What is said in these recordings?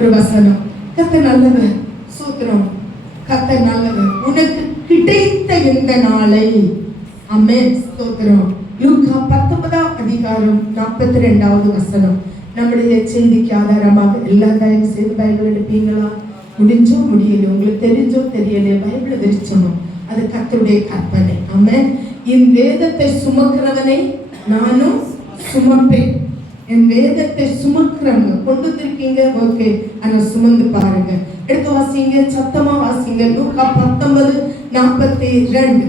ஒரு வசனம். கர்த்தர் நல்லவர், ஸ்தோத்திரம். கர்த்தர் நல்லவர். உனக்கு கிடைத்த இந்த நாளை, ஆமென், ஸ்தோத்திரம். லூக்கா 19ஆம் அதிகாரம் 42வது வசனம். நம்முடைய செய்திக்கு ஆதாரமாக எல்லா தயவு செய்து பைபிள் எடுப்பீங்களா? முடிஞ்சோ முடியலையோ, உங்களுக்கு தெரிஞ்சோ தெரியலையோ, பைபிளை விரிச்சணும். அது கர்த்தருடைய கற்பனை. ஆமென். என் வேதத்தை சுமக்கிறவனை நானும் சுமப்பேன். என் வேதத்தை சுமக்கிறவங்க கொண்டு வந்திருக்கீங்க, ஓகே, ஆனா சுமந்து பாருங்க. எடுத்து வாசிங்க, சத்தமா வாசிங்க. லூக்கா 19:42.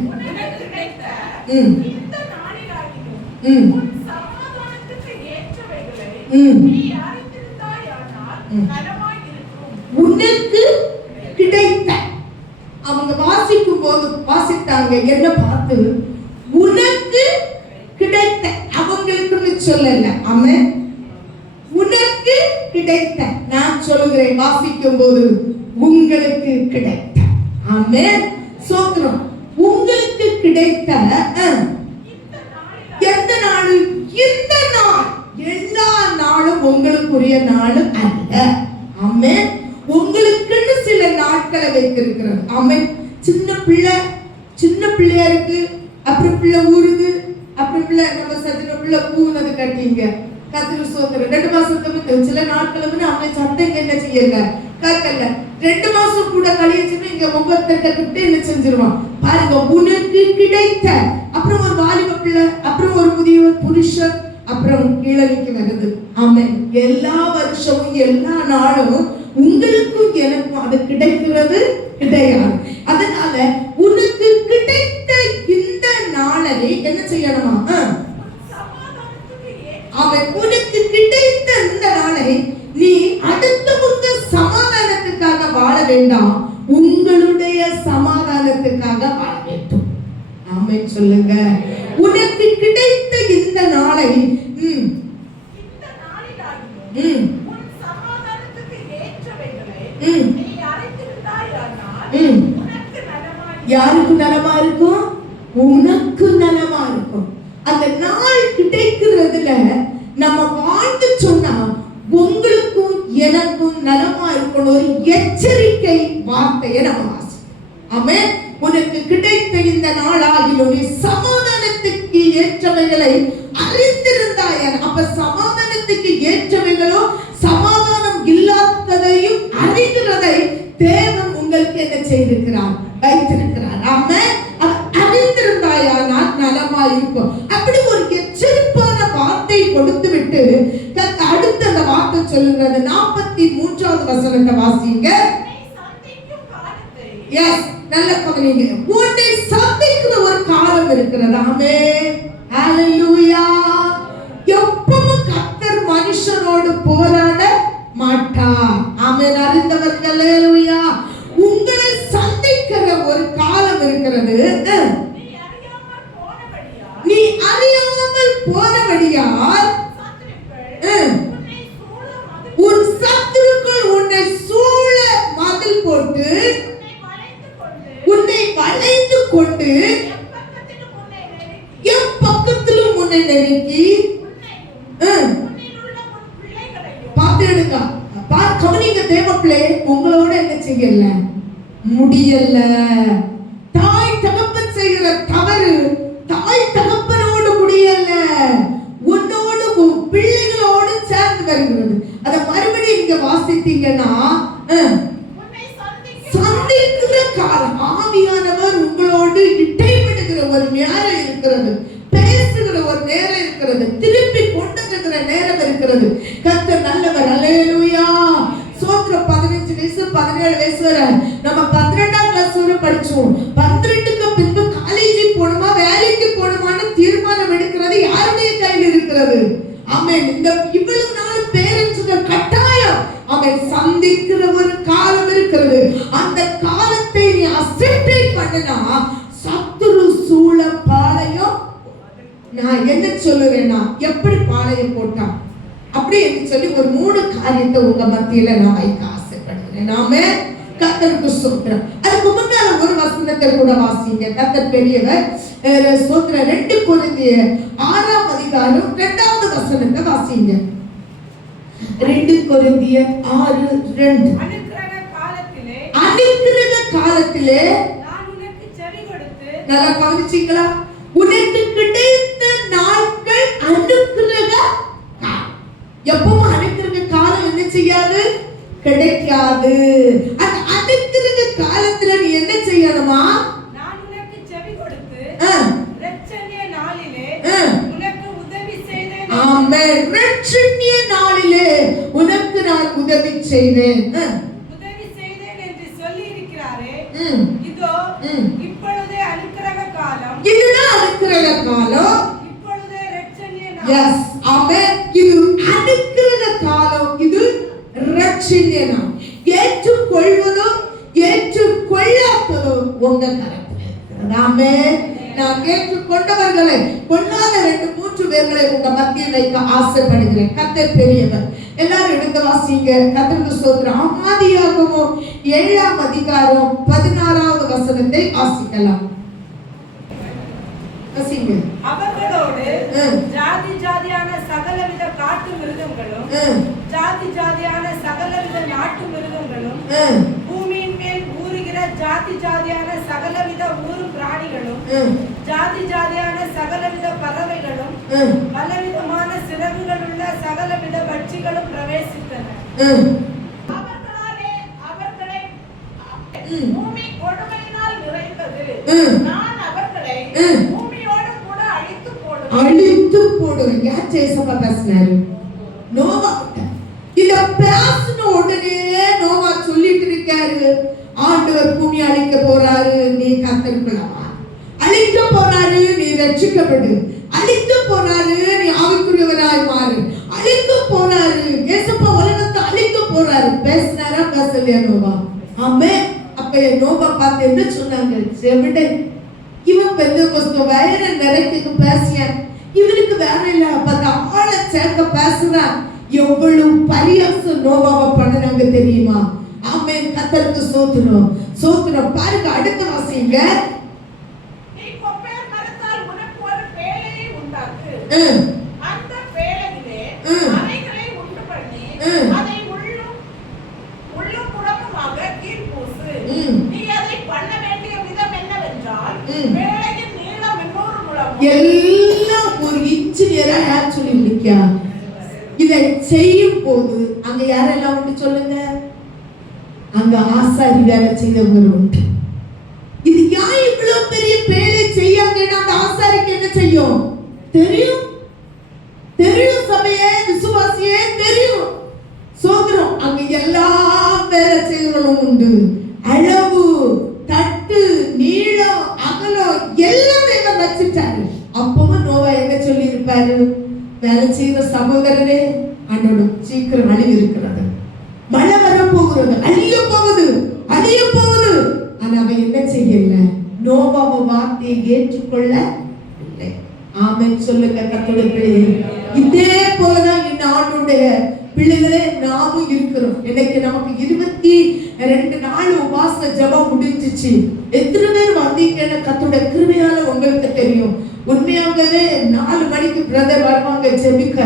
உனக்கு கிடைத்த, அவங்க வாசிக்கும் போது வாசித்தாங்க என்ன பார்த்து, உனக்கு கிடைத்த, அவங்களுக்கு சொல்லல. ஆமென். உனக்கு கிடைத்த, நான் சொல்லுகிறேன் வாசிக்கும் போது உங்களுக்கு கிடைத்த. ஆமென், ஸ்தோத்திரம். உங்களுக்கு கிடைத்த எந்த நாள்? இந்த நாள். எல்லா நாளும் உங்களுக்குரிய நாளும் அல்ல. ஆமென். உங்களுக்குன்னு சில நாட்களை வைத்திருக்கிறது. ஆமென். சின்ன பிள்ளையா இருக்கு, அப்புறம் பிள்ளை ஊருது, அப்புறம் பிள்ளை நம்ம சத்தின பிள்ளை பூனது கட்டிங்க. கத்திர சோதரம் 2 மாசத்துக்கு சில நாட்களுக்கு அவங்க சட்டைங்க என்ன செய்யல, கற்கல. 2 மாசம் கூட கழிச்சுன்னா இங்க ஒவ்வொருத்தர்கிட்ட என்ன செஞ்சிருவான் பாருங்க. உனக்கு கிடைத்த, அப்புறம் ஒரு வாலிப பிள்ளை, அப்புறம் ஒரு முதியவர் புருஷன், அப்புறம் இளவிக்கு வருது. ஆமென். எல்லா வருஷமும் எல்லா நாளும் உங்களுக்கும் எனக்கும் அது கிடைக்கிறது கிடையாது. அதனால உனக்கு கிடைத்த இந்த நாளை என்ன செய்யணுமா? அவன் உனக்கு கிடைத்த இந்த நாளை நீ அடுத்தவங்க சமாதானத்துக்காக வாழ வேண்டாம், உங்களுடைய சமாதானத்துக்காக வாழ வேண்டும். ஆமென் சொல்லுங்க. உனக்கு கிடைத்த இந்த நாளை யாருக்கு நலமா இருக்கும்? உனக்கு நலமா இருக்கும். அந்த நாள் கிடைக்கிறதுல நம்ம வாழ்ந்து சொன்னா உங்களுக்கும் எனக்கும் நலமா இருக்கணும். ஒரு எச்சரிக்கை வார்த்தையை நம்ம வாசிப்போம். ஆமென். உனக்கு கிடைத்த இந்த நாளாகிலும் நீ சமாதானத்துக்கு ஏற்றவைகளை அறிந்திருந்தாய். அப்ப சமாதானத்துக்கு ஏற்றவைகளோ சமாதானம் இல்லாததையும் அறிகிறதை தேவன் உங்களுக்கு என்ன செய்திருக்கிறார்? வைத்திருக்கிறார். ஆமென். அறிந்திருந்தாயானால் நலமா இருக்கும். அப்படி ஒரு எச்சரிப்பான வார்த்தை கொடுத்து விட்டு அடுத்த அந்த வார்த்தை சொல்லுகிறது. 43வது வசனத்தை வாசிங்க. எஸ், நல்ல கவனிங்க. உன்னை சந்திக்கிற ஒரு காலம் இருக்கிறது. ஆமென், ஹalleluya. எப்பவும் கர்த்தர் மனுஷனோடு போராட மாட்டார். ஆமென். அறிந்தவர்கள் ஹalleluya. உங்களை சந்திக்கிற ஒரு காலம் இருக்கிறது. நீ அறியாமல் போனபடியால் உன் சத்துருக்கள் உன்னை சூழ மதில் போட்டு உன்னை வளைந்து கொண்டு எப்பக்கத்திலும் உன்னை நெருக்கி பார்த்துடுங்க. கவனிங்க தேவப்பிள்ளை, உங்களோட என்ன செய்யல முடியல. தாய் தகப்பன் செய்கிற தவறு தாய் தகப்பனோடு முடியல, உன்னோடு பிள்ளைகளோடு சேர்ந்து வருகிறது. அத மறுபடியும் நீங்க வாசித்தீங்கன்னா சந்திக்கிற காலம், ஆவியானவர் உங்களோடு இடைவிடுகிற ஒரு நேரம் இருக்கிறது, பேசுகிற ஒரு நேரம் இருக்கிறது, திருப்பி கொண்டு வருகிற நேரம் இருக்கிறது. கர்த்தர் நல்லவர். ஹalleluya. சோத்திரம். 15 வயசு 17 வயசு வரை நம்ம 12ஆம் கிளாஸ் வரை படிச்சோம். 12க்கு பின்பு காலேஜ் போணுமா வேலைக்கு போணுமான்னு தீர்மானம் எடுக்கிறது யாருடைய கையில் இருக்கிறது? ஆமென். இந்த இவ்வளவு நாள் பேரண்ட்ஸ்கள் கட்டாயம் ஆமென் சந்திக்கிற ஒரு காலம் இருக்கிறது. அந்த காலத்தை நீ அசெப்ட் பண்ணனா சத்துரு சூழ பாளையம். நான் என்ன சொல்லுவேன்னா, எப்படி பாளையம் போட்டான் அப்படி என்று சொல்லி ஒரு 3 காரியத்தை உங்க மத்தியில நான் வைக்க ஆசைப்படுகிறேன். நாம கர்த்தருக்கு ஸ்தோத்திரம். அதுக்கு முன்னால ஒரு வசனத்தை கூட வாசிங்க. கர்த்தர் பெரியவர். ஸ்தோத்திரம். 2 கொரிந்தியர் 6ஆம் அதிகாரம் 2வது வசனத்தை வாசிங்க. 2 கொரிந்தியர் 6:2. அனுக்கிரக காலத்திலே நான் உனக்கு செவி கொடுத்து, நல்லா கவனிச்சீங்களா? உனக்கு கிடைத்த நாட்கள் அனுக்கிரக காலம். எப்பவும் அனுக்கிரக காலம் என்ன செய்யாது? கிடைக்காது. அந்த அனுக்கிரக காலத்துல நீ என்ன செய்யணுமா? நான் உனக்கு செவி கொடுத்து இரட்சணிய நாளிலே உனக்கு உதவி செய்தேன். ஆமென். இரட்சணிய நாளிலே உனக்கு நான் உதவி செய்தேன் என்று சொல்லி இருக்கிறாரே. இதோ இப்பொழுதே அனுக்கிரக காலம். இதுதான் அனுக்கிரக காலம். இப்பொழுதே இரட்சணிய நாள். எஸ், ஆமென். இது அனுக்கிரக காலம். இது இரட்சணிய நாள். ஏற்றுக்கொள்வதோ ஏற்றுக்கொள்ளாததோ உங்க கரத்தில் இருக்கிறது. ஆமென். நான் ஏற்றுக்கொண்டவர்களை, கொள்ளாத 2-3 பேர்களை உங்க மத்தியில் வைக்க ஆசைப்படுகிறேன். கர்த்தர் பெரியவர். எல்லாரும் எடுத்து வாசிங்க. கர்த்தருக்கு ஸ்தோத்திரம். ஆதியாகமம் 7ஆம் அதிகாரம் 16வது வசனத்தை வாசிக்கலாம். வாசிங்க. அவர்களோடு ஜாதி ஜாதியான சகலவித காட்டு மிருகங்களும் ஜாதி ஜாதியான சகலவித நாட்டு மிருகங்களும் பூமியின் மேல் ஊறுகிற ஜாதி ஜாதியான சகலவித ஊரும் பிராணிகளும் ஜாதி ஜாதியான சகலவித பறவைகளும் பலவிதமான சிறகுகளுள்ள சகலவித பட்சிகளும் பிரவேசித்தன. அவர்களாலே அவர்களை பூமி கொடுமையினால் நிறைந்தது. நான் அவர்களை பூமியோடு கூட அழித்து போடுவேன். யார் ஜெயசபா பேசினாரு? நோவா. இத பேசின உடனே நோவா சொல்லிட்டு இருக்காரு, ஆண்டவர் பூமி அழிக்க போறாரு, நீ கர்த்தருக்குள்ளவா. அழிக்க போறாரு, நீ ரட்சிக்கப்படு. அழிக்க போறாரு, நீ ஆவிக்குரியவனாய் மாறு. அழிக்க போறாரு, ஏசப்பா உலகத்தை அழிக்க போறாரு. பேசினாரா பேசலையா நோவா? ஆமென். அப்ப நோவா பார்த்து என்ன சொன்னாங்க? செவிடை, இவன் பெந்தெகோஸ்து வயிற நிறைக்கு பேசியான், இவனுக்கு வேற இல்ல, பார்த்தா ஆளை சேர்க்க பேசுறான். எவ்வளவு பரியாசம் நோவாவை பண்ணாங்க தெரியுமா? ஆமென். கர்த்தருக்கு ஸ்தோத்திரம். ஸ்தோத்திரம். பாருங்க, அடுத்த வாசிங்க. நீ கொப்பேர் மரத்தால் உனக்கு ஒரு பேழையை உண்டாக்கு. அந்த பேழையிலே அறைகளை உண்டு பண்ணி அதை உள்ளும் புறமுமாக கீழ் பூசு. நீ அதை பண்ண வேண்டிய விதம் என்னவென்றால், பேழையின் நீளம் 300 முழம். எல்லாம் ஒரு இன்ஜினியரா யார் சொல்லி முடிக்கா? இதை செய்யும் போது அங்க யாரெல்லாம் உண்டு சொல்லுங்க? அங்க ஆசாரி வேலை செய்தவங்க உண்டு. இது யார் இவ்வளவு பெரிய பேழை செய்யாங்கன்னா அந்த ஆசாரிக்கு என்ன செய்யும்? தெரியும். சபையே, விசுவாசியே தெரியும். சோதரம். அங்க எல்லா வேலை செய்தவங்களும் உண்டு. அளவு, தட்டு, நீளம், அகலம் எல்லாம் தேவன் வச்சுட்டாரு. அப்பவும் நோவா என்ன சொல்லி இருப்பாரு? வேலை செய்த சகோதரனே, அண்ணோட சீக்கிரம் அழிவு இருக்கிறது, மழை வரப்போகிறது, அழிய போகுது. ஆனா அவன் என்ன செய்யல? நோவாவை வார்த்தையை ஏற்றுக்கொள்ள இல்லை. ஆமென் சொல்லுங்க கர்த்தருடைய பிள்ளைகளே. இதே போலதான் இந்த ஆண்டுடைய பிள்ளைகளே நாமும் இருக்கிறோம். இன்னைக்கு நமக்கு 22 நாள் உபாச ஜெபம் முடிஞ்சிச்சு. எத்தனை பேர் வந்தீங்கன்னு கர்த்தருடைய கிருபையால உங்களுக்கு தெரியும். உண்மையாகவே 4 மணிக்கு பிரதர் வருவாங்க ஜெபிக்க.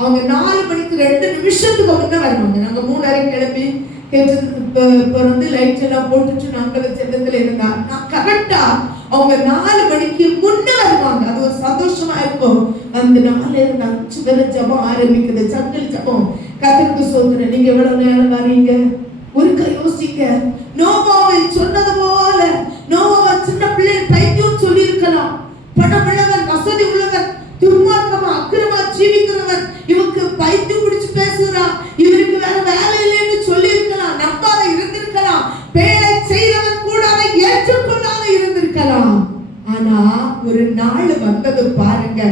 அவங்க 4 மணிக்கு 2 நிமிஷத்துக்கு முன்ன வருவாங்க. நாங்க 3:30 கிளம்பி பிறந்து லைட் எல்லாம் போட்டுட்டு நாங்கள் ஜெபத்துல இருந்தா நான் கரெக்டா அவங்க 4 மணிக்கு முன்ன வருவாங்க. அது ஒரு சந்தோஷமா இருக்கும். அந்த 4-5 வரை ஜெபம் ஆரம்பிக்குது, சங்கல் ஜெபம். கர்த்தருக்கு ஸ்தோத்திரம். நீங்க எவ்வளவு நேரம் வரீங்க? ஒருக்க யோசிங்க. நோவாவை சொன்னது போல நோவாவை சின்ன பிள்ளை பைத்தியம் சொல்லி இருக்கலாம். பணமுள்ளவன், வசதி உள்ளவன், துர்மார்க்கமா அக்கிரமா ஜீவிக்கிறவன், இவனுக்கு பைத்தியம் பிடிச்சு பேசுறான், இவனுக்கு வேற வேலை இல்லைன்னு சொல்லி இருக்கலாம். நம்பாத இருந்திருக்கலாம். பேரை செய்தவன் கூட அதை ஏற்றுக்கொள்ளாத இருந்திருக்கலாம். ஆனா ஒரு நாள் வந்தது பாருங்க.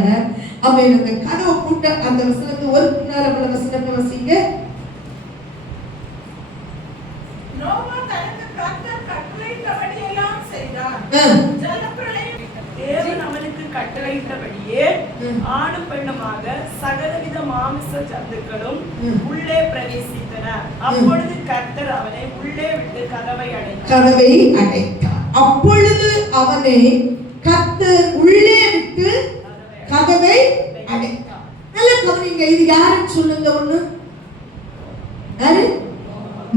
அவன் அந்த கனவு கூட்ட அந்த வசனத்தை ஒரு நேரம் வசனத்தை வசிங்க. நோவா தனக்கு கர்த்தர் கட்டளையிட்டபடி எல்லாம் செய்தான். தேவன் அவனுக்கு கட்டளையிட்டபடியே ஆணும் பெண்ணுமாக சகலவித மாமிச ஜந்துக்களும் உள்ளே பிரவேசித்தன. அப்பொழுது கர்த்தர் அவனை உள்ளே விட்டு கதவை அடைத்தார். அப்பொழுது அவனை கர்த்தர் உள்ளே விட்டு கதவை அடைத்தார். நல்ல கவனிங்க. இது யாருன்னு சொல்லுங்க. ஒண்ணு யாரு?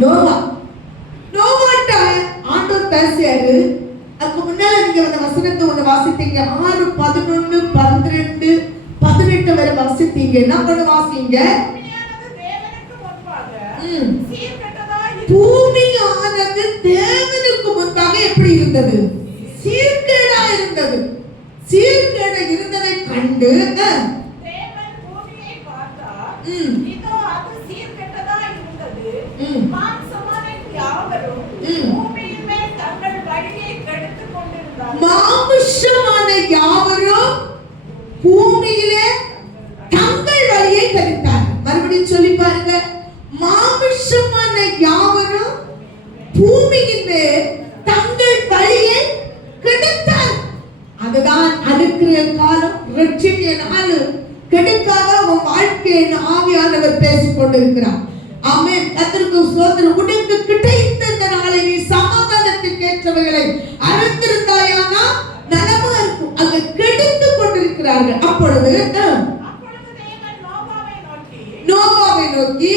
நோவா. நோவாட்ட ஆண்டவர் பேசியாரு. அதுக்கு முன்னால நீங்க அந்த வசனத்தை ஒண்ணு வாசித்தீங்க. 6, 11, 12, 18 வரை வாசித்தீங்க. என்ன பண்ண வாசிங்க? பூமியானது தேவனுக்கு முன்பாக எப்படி இருந்தது? சீர்கேடா இருந்தது. சீர்கேடா இருந்ததை கண்டு தேவன் பூமியை பார்த்தார். இதோ அது சீர்கெட்டதா இருந்தது. மாம்சமான யாவரும் பூமியின் மேல் தங்கள் வழியை கெடுத்துக் கொண்டிருந்தார்கள். மாம்சமான யாவரும் பூமியிலே தங்கள் வழியை கெடுத்தார்கள். மறுபடியும் சொல்லி பாருங்க. மாம்சமான யாவரும் பூமியின் மேல் தங்கள் வழியை கெடுத்தார். அதுதான் அனுக்கிற காலம். ரட்சிக்கிற நாள் கெடுக்காத உன் வாழ்க்கையை ஆவியானவர் பேசிக் கொண்டிருக்கிறார். ஆமென். கர்த்தருக்கு ஸ்தோத்திரம். உனக்கு கிடைத்த இந்த நாளை நீ சமாதானத்துக்கு ஏற்றவைகளை அறிந்திருந்தாயானா நலமா இருக்கும். அங்க கெடுத்துக் கொண்டிருக்கிறார்கள். அப்பொழுது தேவன் நோவாவை நோக்கி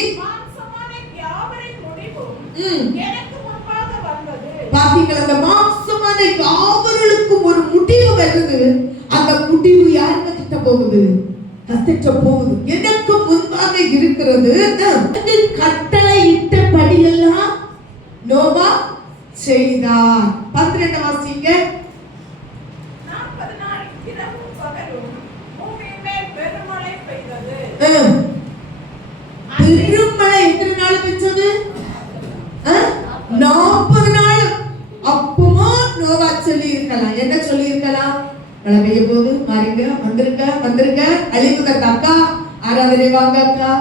எனக்கு முன்பாக வந்தது. பாத்தீங்களா? அந்த மாம்சமான யாவருக்கும் ஒரு முடிவு வருது. அந்த முடிவு யாருக்கு கிட்ட போகுது? கத்திட்ட போகுது. எனக்கு முன்பாக இருக்கிறது. கட்டளை இட்டபடி எல்லாம் நோவா செய்தார். 12 வாசிங்க. 40 நாள் இரவும் பகலும் பூமியின் மேல் பெருமழை பெய்தது. பெருமழை எத்தனை நாள் பெய்தது? 40 நாள். அப்பமா நோவா சொல்லி இருக்கலாம். என்ன சொல்லி இருக்கலாம்? மழை பெய்ய போது மாறிங்க, வந்துருங்க வந்துருங்க, அழிவுங்க அக்கா, ஆராதனை வாங்க அக்கா,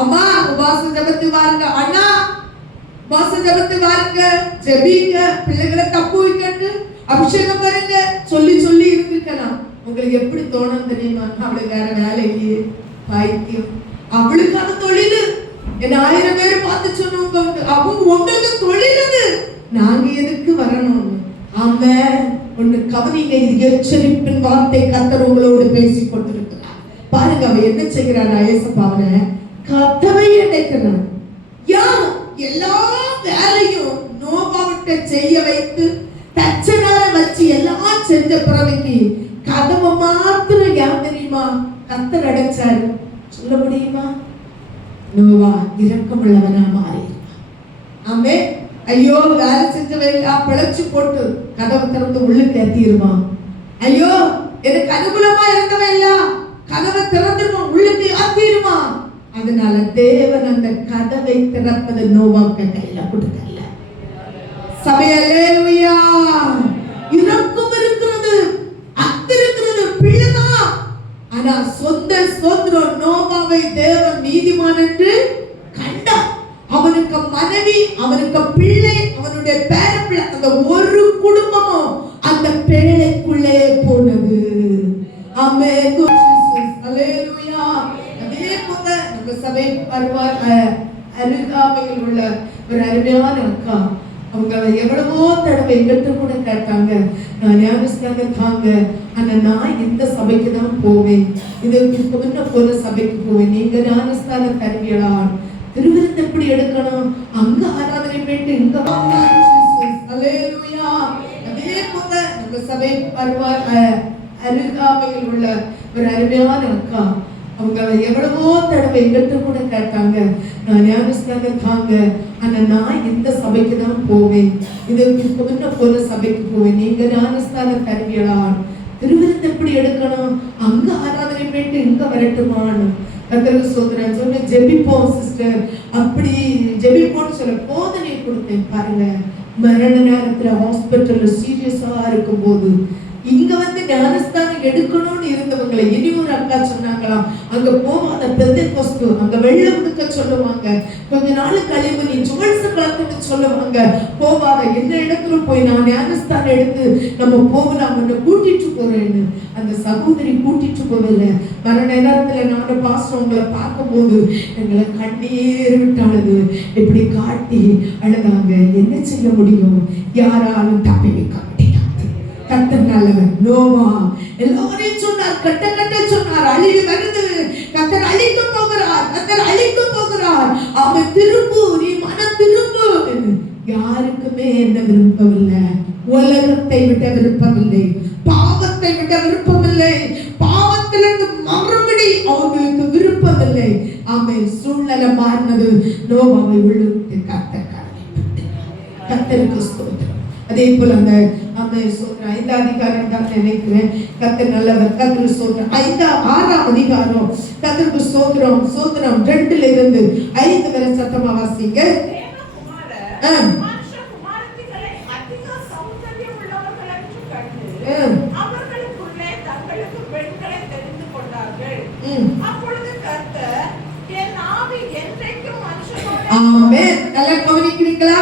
அம்மா உபாச ஜபத்து வாருங்க, அண்ணா உபாச ஜபத்து வாருங்க, ஜெபிங்க, பிள்ளைகளை தப்பு வைக்கட்டு, அபிஷேகம் பண்ணுங்க சொல்லி சொல்லி இருந்திருக்கலாம். உங்களுக்கு எப்படி தோணும் தெரியுமா? அவளுக்கு வேற வேலை இல்லையே, பாய்க்கும், அவளுக்கு அது தொழில். என்ன 1000 பேர் பார்த்து சொன்னவங்க அவங்க உங்களுக்கு தொழில் அது. நாங்க எதுக்கு வரணும்? ஆமா, ஒன்னு கவனிங்க. இது எச்சரிப்பின் வார்த்தை. கர்த்தர் உங்களோடு பேசிக் கொண்டிருக்கிறார். பாருங்க அவ என்ன செய்கிறாரா? ஏசப்பாவன கதவை அடைக்கிறார். யார் எல்லா வேலையும் நோவாவிட்ட செய்ய வைத்து தச்சனார வச்சு எல்லாம் செஞ்ச பிறகு கதவை மாத்திரம் யார் தெரியுமா கர்த்தர் அடைச்சாரு? சொல்ல முடியுமா? நோவா இரக்கமுள்ளவனா மாறிடுவான். ஆமே. ஐயோ வேலை செஞ்சவையெல்லாம் பிழைச்சு போட்டு கதவை திறந்து உள்ளுக்கு ஏத்திடுவான். ஐயோ எனக்கு அனுகூலமா இருந்தவையெல்லாம் கதவை திறந்துடுவான், உள்ளுக்கு ஏத்திடுவான். அதனால தேவன் அந்த கதவை திறப்பது நோவாவுக்கு கையில கொடுக்கல. சபையல்லேலூயா. இரக்கம் இருக்கிறது, அன்பு இருக்கிறது, பிள்ளைதான். ஆனா சொந்த சோத்திரம் நோவாவை தேவன் நீதிமான் என்று கண்டார். அவனுக்கு மனைவி, அவனுக்கு பிள்ளை, அவனுடைய பேரப்பிள்ளை, அந்த ஒரு குடும்பமும் அந்த பேழைக்குள்ளே போனது. ஆமென். அல்லேலூயா. அதே போல நம்ம சபை அருகாமையில் உள்ள ஒரு அருமையான அக்கா, அவங்க எவ்வளவோ தடவை எங்கிட்ட கூட கேட்டாங்க, நான் ஞானஸ்தானம் தாங்க, ஆனா நான் இந்த சபைக்கு தான் போவேன், இதுக்கு முன்ன போன சபைக்கு போவேன், நீங்க ஞானஸ்தானம் தருவீங்களா? திருவிருந்து எப்படி எடுக்கணும்? அங்க ஆராதனை போயிட்டு இங்க அல்லேலூயா. அதே போல நம்ம சபை அருகாமையில் உள்ள ஒரு அருமையான அக்கா, அவங்க எவ்வளவோ தடவை எங்கிட்ட கூட கேட்டாங்க, நான் ஞானஸ்தானம் தாங்க, ஆனா நான் இந்த சபைக்கு தான் போவேன், இதுக்கு முன்ன போன சபைக்கு போவேன், நீங்க ஞானஸ்தானம் தருவீங்களா? திருவிருந்து எப்படி எடுக்கணும்? அங்க ஆராதனை போயிட்டு இங்க வரட்டுமான்னு கர்த்தருக்கு ஸ்தோத்திரம் சொல்லி ஜெபிப்போம் சிஸ்டர், அப்படி ஜெபிப்போம்னு சொல்ல போதனை கொடுத்தேன். பாருங்க, மரண நேரத்துல ஹாஸ்பிட்டல்ல சீரியஸா இருக்கும் போது இங்க வந்து ஞானஸ்தானம் எடுக்கணும்னு இருந்தவங்களை இனி ஒரு அக்கா சொன்னாங்களாம், அங்க போவாத பெந்தேகோஸ்து, அங்க வெள்ளம் எடுக்க சொல்லுவாங்க, கொஞ்ச நாள் கழிவு நீ ஜுவல்ஸ் கலந்துன்னு சொல்லுவாங்க, போவாத, என்ன இடத்துல போய் நான் ஞானஸ்தானம் எடுத்து நம்ம போகலாம், உன்னை கூட்டிட்டு போறேன்னு அந்த சகோதரி கூட்டிட்டு போகல. மரண நேரத்துல நானும் பாஸ்டர் உங்களை பார்க்கும் போது எங்களை கண்ணீர் விட்டானது, இப்படி காட்டி அழுதாங்க. என்ன செய்ய முடியும்? யாராலும் தப்பி வைக்க முடியாது. கர்த்தர் நல்லவர். நோவா எல்லாரையும் சொன்னார், கட்ட கட்ட சொன்னார், அழிவு வருது, கர்த்தர் அழிக்க போகிறார், கர்த்தர் அழிக்க போகிறார், அவன் திரும்பு என்ன விருப்பமில்லை, உலகத்தை விட விருப்பமில்லை, பாவத்தை விட விருப்பமில்லை, பாவத்திலிருந்து மறுபடி அவங்களுக்கு விருப்பமில்லை. ஆமென். சூழ்நிலை மாறினது. நோவாவை உள்ளுக்கு கர்த்தருக்கு ஸ்தோத்திரம். அதே போல அந்த சொல்றேன் 5ஆம் அதிகாரம் தான் நினைக்கிறேன். கர்த்தர் நல்லவர். கர்த்தருக்கு ஸ்தோத்திரம். 6ஆம் அதிகாரம் கர்த்தருக்கு ஸ்தோத்திரம். 2ல இருந்து 5 வரை சத்தமா வாசிங்க. அவர்களுக்குள்ளே தங்களுக்கு பெண்களை தெரிந்து கொண்டார்கள். அப்பொழுது கர்த்தர் என் ஆவி என்றைக்கும் மனுஷனோடு. ஆமென். நல்லா கவனிக்கிறீங்களா?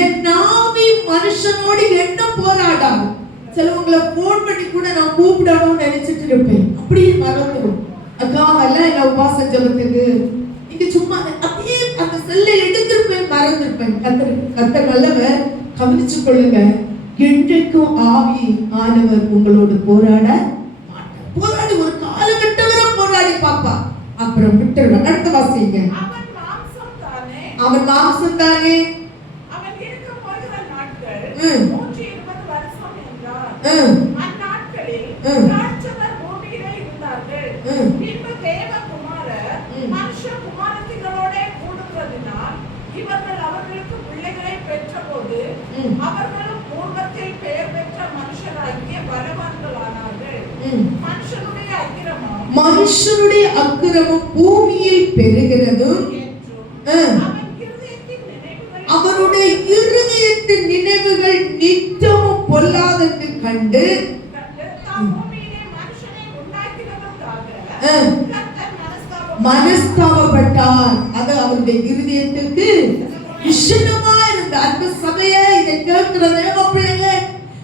என் ஆவி மனுஷனோடு என்ன போராடாது. சிலவங்களை போன் பண்ணி கூட நான் கூப்பிடணும்னு நினைச்சிட்டு இருப்பேன். அப்படியே மறந்துடும். அக்கா எல்லாம் என்ன உபாசம் ஜபத்துக்கு இங்க சும்மா அப்படியே அந்த செல்லை எடுத்திருப்பேன், மறந்துருப்பேன். கர்த்தர் நல்லவர். கவனிச்சு கொள்ளுங்க. என்றைக்கும் ஆவி ஆனவர் உங்களோடு போராட மாட்டார். போராடி ஒரு காலகட்டம் வரை போராடி பாப்பா, அப்புறம் விட்டுருவார். அடுத்த வாசிங்க. அவன் மாம்சம் தானே. அவன் இருக்க போகிற நாட்கள் 120 வருஷம் என்றார். அந்நாட்களில் ராட்சதர் பூமியிலே இருந்தார்கள். பின்பு தேவகுமாரர் மனுஷகுமாரத்திகளோட கூடுகிறதினால் இவர்கள் அவர்களுக்கு பிள்ளைகளை பெற்றபோது அவர்களும் பூர்வத்தில் பெயர் பெற்ற மனுஷராகிய பலவான்களானார்கள். மனுஷனுடைய அக்கிரமம் பூமியில் பெருகிறது. அவருடைய இருதயத்தின் நினைவுகள் நித்தமும் பொல்லாதது கண்டு மனஸ்தாபப்பட்டார். அது அவருடைய இருதயத்துக்கு விஷயமா இருந்த அந்த சபையை இதை கேட்கிற தேவ பிள்ளைங்க,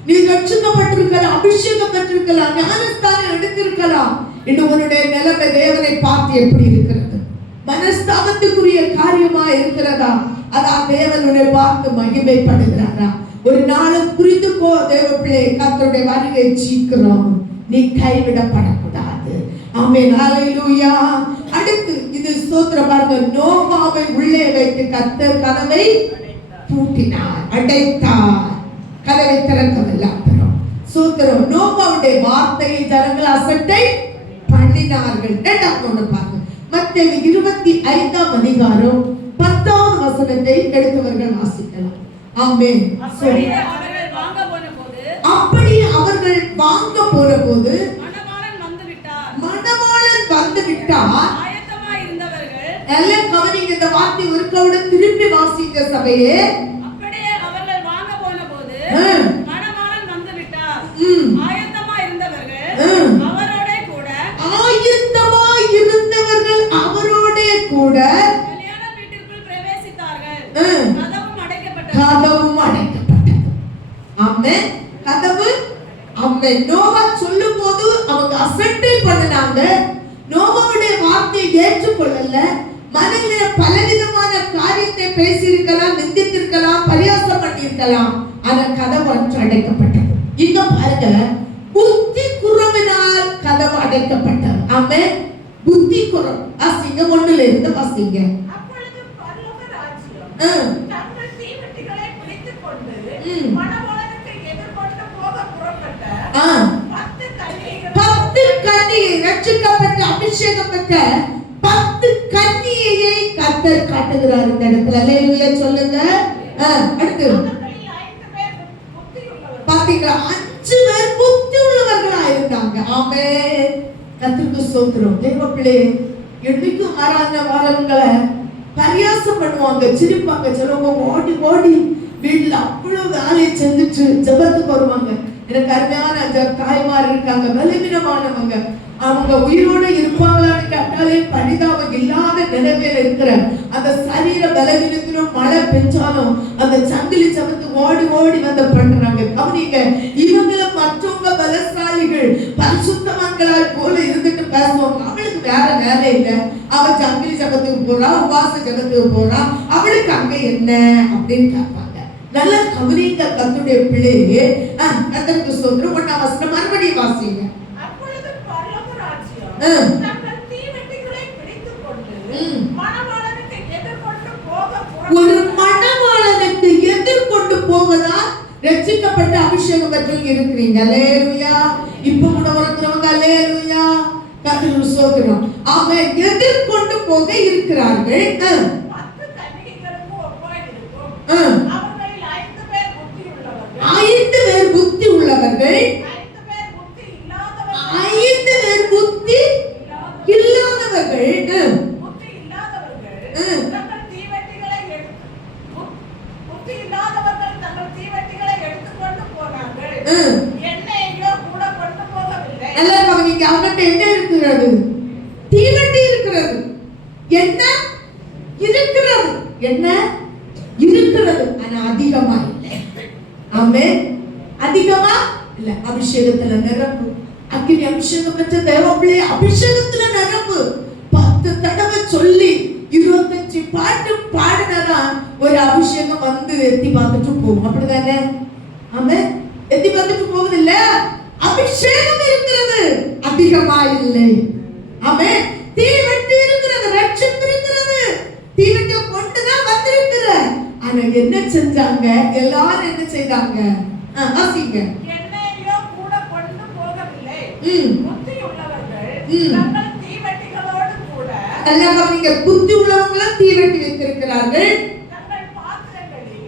நீ ரட்சிக்கப்பட்டிருக்கலாம், அபிஷேகம் பெற்றிருக்கலாம், ஞானஸ்தானம் எடுத்திருக்கலாம். இன்னும் உன்னுடைய நிலைமை தேவனை பார்த்து எப்படி இருக்கிறது? மனஸ்தாபத்துக்குரிய காரியமா இருக்கிறதா? அதான் தேவனுடைய பார்த்து மகிமைப்படுகிறாரா? ஒரு நாளும் புரிந்துக்கோ தேவ பிள்ளை, கர்த்தருடைய வருகை சீக்கிரம், நீ கைவிடப்படக்கூடாது. ஆமென். ஹல்லேலூயா. அடுத்து இது ஸ்தோத்திரம் பாருங்க. நோவாவை உள்ளே வைத்து கர்த்தர் கதவை பூட்டினார், அடைத்தார். கதவை திறக்கவில்லை. அப்புறம் ஸ்தோத்திரம். நோவாவுடைய வார்த்தையை ஜனங்கள் அசட்டை பண்ணினார்கள். இரண்டாவது ஒன்று பாருங்க. மத்தேயு 25ஆம் அதிகாரம் 10வது வசனத்தை எடுத்தவர்கள் வாசிக்கலாம். ஆமென். அப்படி அவர்கள் வாங்க போன போது மணவாளன் வந்து விட்டார். ஆயத்தமாய் இருந்தவர்கள் எல்லாம் கவனிங்க. இந்த வார்த்தை ஒருக்கோட திருப்பி வாசிக்க சபையே. அப்படியே அவர்கள் வாங்க போன போது மணவாளன் வந்து விட்டார். ஆயத்தமாய் இருந்தவர்கள் அவரோட கூட கல்யாண வீட்டிற்குள் பிரவேசித்தார்கள். கதவும் அடைக்கப்பட்டது. ஆமென். கதவு ஆமென். நோவா சொல்லும்போது அவங்க அசட்டை பண்ணினாங்க. நோவாவுடைய வார்த்தையை ஏற்றுக்கொள்ளல. மனதில பலவிதமான காரியத்தை பேசியிருக்கலாம், நிந்தித்திருக்கலாம், பரியாசம் பண்ணியிருக்கலாம். ஆனா கதவு அன்று அடைக்கப்பட்டது. இங்க பாருங்க, புத்தி குறைவினால் கதவு அடைக்கப்பட்டது. ஆமென். புத்தி குறை. வாசிங்க 1ல இருந்து வாசிங்க. அப்பொழுது பரலோக ராஜ்யம் தங்கள் தீவெட்டிகளை பிடித்துக் கொண்டு மணவாளனுக்கு எதிர்கொண்டு போக புறப்பட்ட 10 கன்னிகை, ரட்சிக்கப்பட்ட அபிஷேகம் பெற்ற 10 கன்னிகையை கர்த்தர் காட்டுகிறார் இந்த இடத்துல. அல்லேலூயா சொல்லுங்க. அடுத்து பாத்தீங்களா, 5 பேர் புத்தி உள்ளவர்களா இருந்தாங்க. ஆமென். கர்த்தருக்கு ஸ்தோத்திரம். தேவ பிள்ளை, என்னைக்கும் வாரங்களை பரியாசம் பண்ணுவாங்க, சிரிப்பாங்க. சிலவங்க ஓடி ஓடி வீட்டுல அவ்வளவு வேலையை செஞ்சுட்டு ஜபத்துக்கு வருவாங்க. எனக்கு அருமையான தாய்மார் இருக்காங்க, பலவீனமானவங்க. அவங்க உயிரோடு இருப்பாங்களான்னு கேட்டாலே பரிதாபம் இல்லாத நிலைமையில இருக்கிற அந்த சரீர பலவீனத்திலும் மழை பெஞ்சாலும் அந்த சங்கிலி சமத்து ஓடி ஓடி வந்து பண்றாங்க. கவனிங்க, இவங்களை மற்றவங்க பலசாலிகள் பரிசுத்தவான்களால் போல இருந்துட்டு பேசுவாங்க. அவளுக்கு வேற வேலை இல்லை, அவ சங்கிலி ஜபத்துக்கு போறா, உபாச ஜபத்துக்கு போறா, அவளுக்கு அங்க என்ன அப்படின்னு கேட்பாங்க. நல்ல கவனிங்க கர்த்தருடைய பிள்ளையே. கர்த்தருக்கு ஸ்தோத்திரம். 1ஆம் வசனம் மறுபடியும் வாசிங்க. அப்பொழுது பரலோக ராஜ்யம் தங்கள் தீவெட்டிகளை பிடித்துக் கொண்டு மணவாளனுக்கு எதிர்கொண்டு போக ஒரு மணவாளனுக்கு எதிர்கொண்டு போவதா ரட்சிக்கப்பட்ட அபிஷேகம் பெற்றவங்க இருக்கிறீங்க. அல்லேலூயா. இப்ப கூட ஒருத்தவங்க அல்லேலூயா கர்த்தருக்கு ஸ்தோத்திரம். அவன் எதிர்கொண்டு போக இருக்கிறார்கள். 10 கன்னிகைகளுக்கு ஒப்பாய் இருக்கும். அவர்களில் 5 பேர் புத்தி உள்ளவர்கள். 5 பேர் புத்தி உள்ளவர்கள். 5 பேர் புத்தி இல்லாதவர்கள். 5 பேர் புத்தி இல்லாதவர்கள். புத்தி இல்லாதவர்கள் தங்கள் தீவெட்டிகளை புத்தி இல்லாதவர்கள் தங்கள் தீவெட்டிகளை எடுத்துக்கொண்டு போனார்கள். எண்ணெயோ கூட கொண்டு போகவில்லை. எல்லாரும் கவனிங்க. அவங்ககிட்ட என்ன இருக்கிறது? தீவெட்டி இருக்கிறது. என்ன இருக்கிறது? என்ன இருக்கிறது? ஆனா அதிகமா இல்லை. ஆமென். அதிகமா இல்ல. அபிஷேகத்துல நிரப்பு. அக்கினி அபிஷேகம் பெற்ற தேவப்பிள்ளை அபிஷேகத்துல நிரப்பு. 10 தடவை சொல்லி 25 பாட்டு பாடினதான் ஒரு அபிஷேகம் வந்து எத்தி பார்த்துட்டு போகும். அப்படிதானே? ஆமென். எத்தி பார்த்துட்டு போகுது இல்ல. அபிஷேகம் இருக்கிறது, அதிகமா இல்லை. ஆமென். தீவெட்டி இருக்கிறது, ரட்சிப்பு இருக்கிறது, தீவெட்டியை கொண்டுதான் வந்திருக்கிற. ஆனா என்ன செஞ்சாங்க? எல்லாரும் என்ன செய்தாங்க? வாசிங்க. எண்ணெயோ கூட கொண்டு போகவில்லை. புத்தி உள்ளவர்கள் தங்கள் தீவெட்டிகளோடு கூட எல்லாம் கவனிங்க. புத்தி உள்ளவங்களும் தீவெட்டி வைத்திருக்கிறார்கள். தங்கள் பாத்திரங்களில்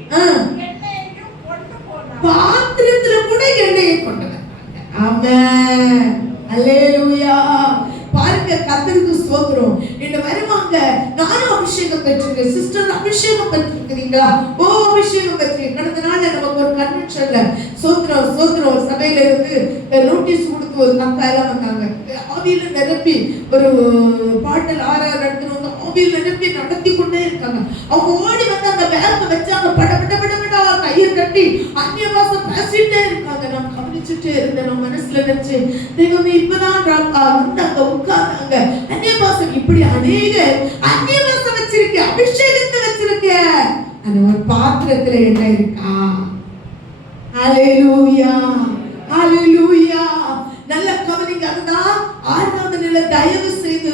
எண்ணெயையும் கொண்டு போனார்கள். பாத்திரத்துல கூட எண்ணெயை கொண்டு வந்தாங்க. ஆமென். அல்லேலூயா. பாருங்க, கர்த்தருக்கு ஸ்தோத்திரம். என்ன வருவாங்க, நானும் அபிஷேகம் பெற்றிருக்கேன். சிஸ்டர் அபிஷேகம் பெற்றிருக்கிறீங்களா? ஓ, அபிஷேகம் பெற்றிருக்கேன். கடந்த நாள் நமக்கு ஒரு கன்வென்ஷன்ல ஸ்தோத்திரம் ஸ்தோத்திரம் சபையில இருந்து நோட்டீஸ் கொடுத்து ஒரு அக்கா எல்லாம் வந்தாங்க. ஆவியில நிரப்பி ஒரு பாட்டல் ஆறாறு நடத்துறவங்க ஆவியில நிரப்பி நடத்தி கொண்டே இருக்காங்க. அவங்க ஓடி வந்து அந்த பேக்க வச்சாங்க. பட பட பட பட கையை கட்டி அந்நிய பாஷை பேசிட்டே இருக்காங்க. நான் கவனிச்சுட்டே இருந்தேன். நான் மனசுல நினைச்சேன், தெய்வமே இப்பதான் வந்தாங்க, உட்கார்ந்தாங்க. அந்நிய பாஷை இப்படி அநேக அந்நிய பாஷை வச்சிருக்க, அபிஷேகத்தை வச்சிருக்க. ஆனா ஒரு பாத்திரத்துல என்ன இருக்கா? ஹல்லேலூயா, ஹல்லேலூயா. நல்ல கவனிங்க. அதுதான் ஆராதனையில தயவு செய்து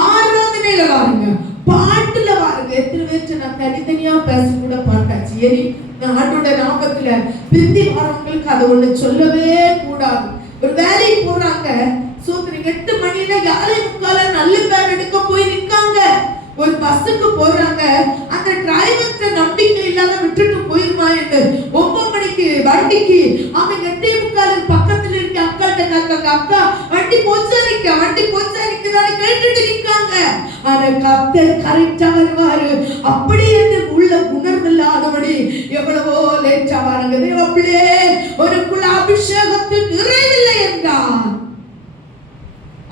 ஆராதனையில வாருங்க, பாட்டுல வாருங்க. எத்தனை பேர் நான் தனித்தனியா பேச கூட பாட்டாச்சு. ஏறி நான் ஆண்டோட நாமத்துல பிந்தி வரவங்களுக்கு அதை ஒண்ணு சொல்லவே கூடாது. ஒரு வேலைக்கு போறாங்க, சோதனை 8 மணில 7:45 நல்ல பேர் எடுக்க போய் நிக்காங்க. ஒரு பஸ்ஸுக்கு போறாங்க, அந்த டிரைவர்ட்ட நம்பிக்கை இல்லாத விட்டுட்டு போயிருமா என்று 9 மணிக்கு வண்டிக்கு அவன் 8:45 பக்கத்துல இருக்க அக்காட்ட கேட்காங்க, அக்கா வண்டி போச்சா நிக்குதான்னு கேட்டுட்டு நிக்காங்க. ஆனா கர்த்தர் கரெக்டா வருவாரு. அப்படி என்று உள்ள உணர்வில்லாதபடி எவ்வளவோ லேட்டா வாருங்க. தேவப்பிள்ளே, ஒருக்குள்ள அபிஷேகத்து நிறைவில்லை என்றார்.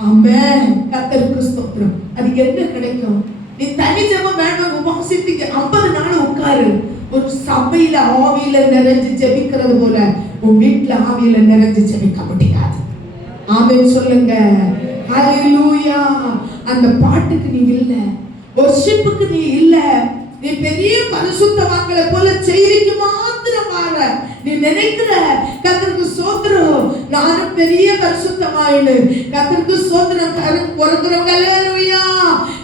ஆமென். கர்த்தருக்கு ஸ்தோத்திரம். அது என்ன கிடைக்கும்? நீ தனி ஜெபம் வேண்டாம், உபவாசித்துக்கு 50 நாள் உட்காரு. ஒரு சபையில ஆவியில நிறைஞ்சு ஜெபிக்கிறது போல உன் வீட்டுல ஆவியில நிறைஞ்சு ஜெபிக்க முடியாது. ஆமென் சொல்லுங்க. ஹல்லேலூயா. அந்த பாட்டுக்கு நீ இல்ல, வொர்ஷிப்புக்கு நீ இல்ல, நீ பெரிய பரிசுத்தவான்களை போல செய்திக்கு மாத்திரம் வார நீ நினைக்கிற. கர்த்தருக்கு ஸ்தோத்திரம், நானும் பெரிய பரிசுத்தவான். கர்த்தருக்கு ஸ்தோத்திரம். பிறக்கிறவங்க அல்லேலூயா.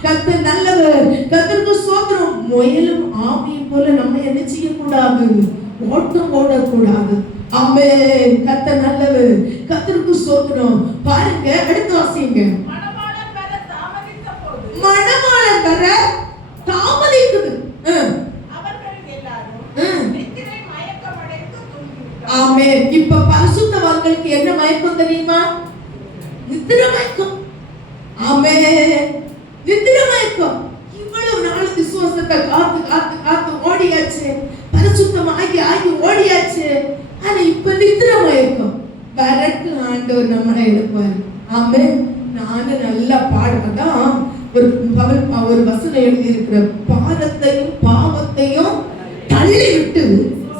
கர்த்தர் நல்லவர். கர்த்தருக்கு ஸ்தோத்திரம். முயலும் ஆவியும் போல நம்ம என்ன செய்யக்கூடாது? ஓட்டம் ஓடக்கூடாது. ஆமென். கர்த்தர் நல்லவர். கர்த்தருக்கு ஸ்தோத்திரம். பாருங்க, அடுத்த வாசிங்க. மணவாளன் வர தாமதித்த போது மணவாளன் வர தாமதிக்குது. அவர்கள் எல்லாரும் நித்திரை மயக்கமடைந்து தூங்கிவிட்டார்கள். ஆமென். இப்ப பரிசுத்தவான்களுக்கு என்ன மயக்கம் தெரியுமா? நித்திரை மயக்கம். ஆமென். நித்திரை மயக்கம். இவ்வளவு நாள் விசுவாசத்தை காத்து காத்து காத்து ஓடியாச்சு, பரிசுத்தமாகி ஆகி ஓடியாச்சு. ஆனா இப்ப நித்திரை மயக்கம். வரட்டு ஆண்டவர் நம்மளை எழுப்புவார். ஆமென். நானும் நல்லா பாடுவதான் ஒரு வசனம் எழுதி இருக்கிற, பாரத்தையும் பாவத்தையும் தள்ளிவிட்டு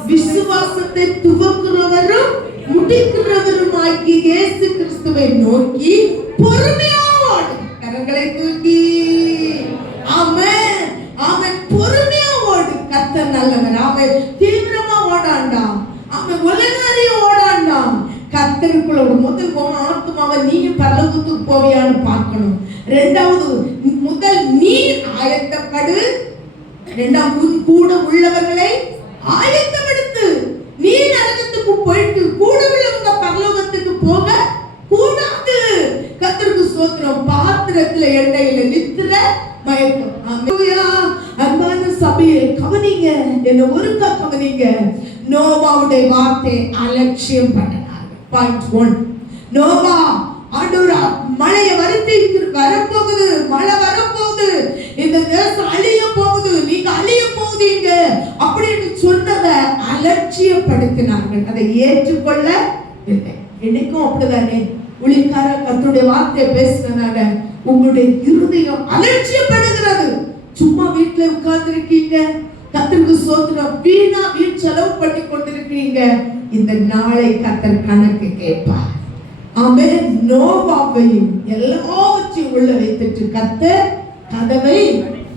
விசுவாசத்தை துவக்குறவரும் முடிக்கிறவருமாகிய இயேசு கிறிஸ்துவை நோக்கி பொறுமையோடு கரங்களை தூக்கி. ஆமென். ஆமென். பொறுமையோடு. கர்த்தர் நல்லவர். ஆமென். தீவிரமா ஓடாண்டாம். ஆமென். உலகாரிய ஓடாண்டாம். கர்த்தருக்குள்ள முதல் ஆத்மாவை நீ பரலோகத்துக்கு போவியான்னு பார்க்கணும். இரண்டாவது, முதல் நீ ஆயத்தப்படு. இரண்டாவது, கூட உள்ளவர்களை ஆயத்தப்படுத்து. நீ நரகத்தை கூடாது. கர்த்தருக்கு ஸ்தோத்திரம். பாத்திரத்துல எண்ணெய் இல்ல, நித்திர மயக்கம். ஹalleluya. அன்பான சபையே கவனிங்க, என்ன ஒருக்கா கவனிங்க. நோவாவுடைய வார்த்தை அலட்சியம் பண்ணாங்க. பாயிண்ட் 1, நோவா ஆண்டவரா மழைய வருத்தி வரப்போகுது, மழை வரப்போகுது, இந்த தேசம் அழிய போகுது, நீங்க அழிய போகுதீங்க அப்படின்னு சொன்னதை அலட்சியப்படுத்தினார்கள். அதை ஏற்றுக்கொள்ள இல்லை. இன்னைக்கும் அப்படிதானே, ஊழியக்கார கர்த்தருடைய வார்த்தையை பேசுறதுனால உங்களுடைய இருதயம் அலட்சியப்படுகிறது. சும்மா வீட்டுல உட்கார்ந்து இருக்கீங்க, கர்த்தருக்கு ஸ்தோத்திரம், வீண் செலவு பண்ணி கொண்டிருக்கீங்க. இந்த நாளை கர்த்தர் கணக்கு கேட்பார். ஆமென். நோவாவையும் எல்லாவற்றையும் உள்ள வைத்துட்டு கர்த்தர் கதவை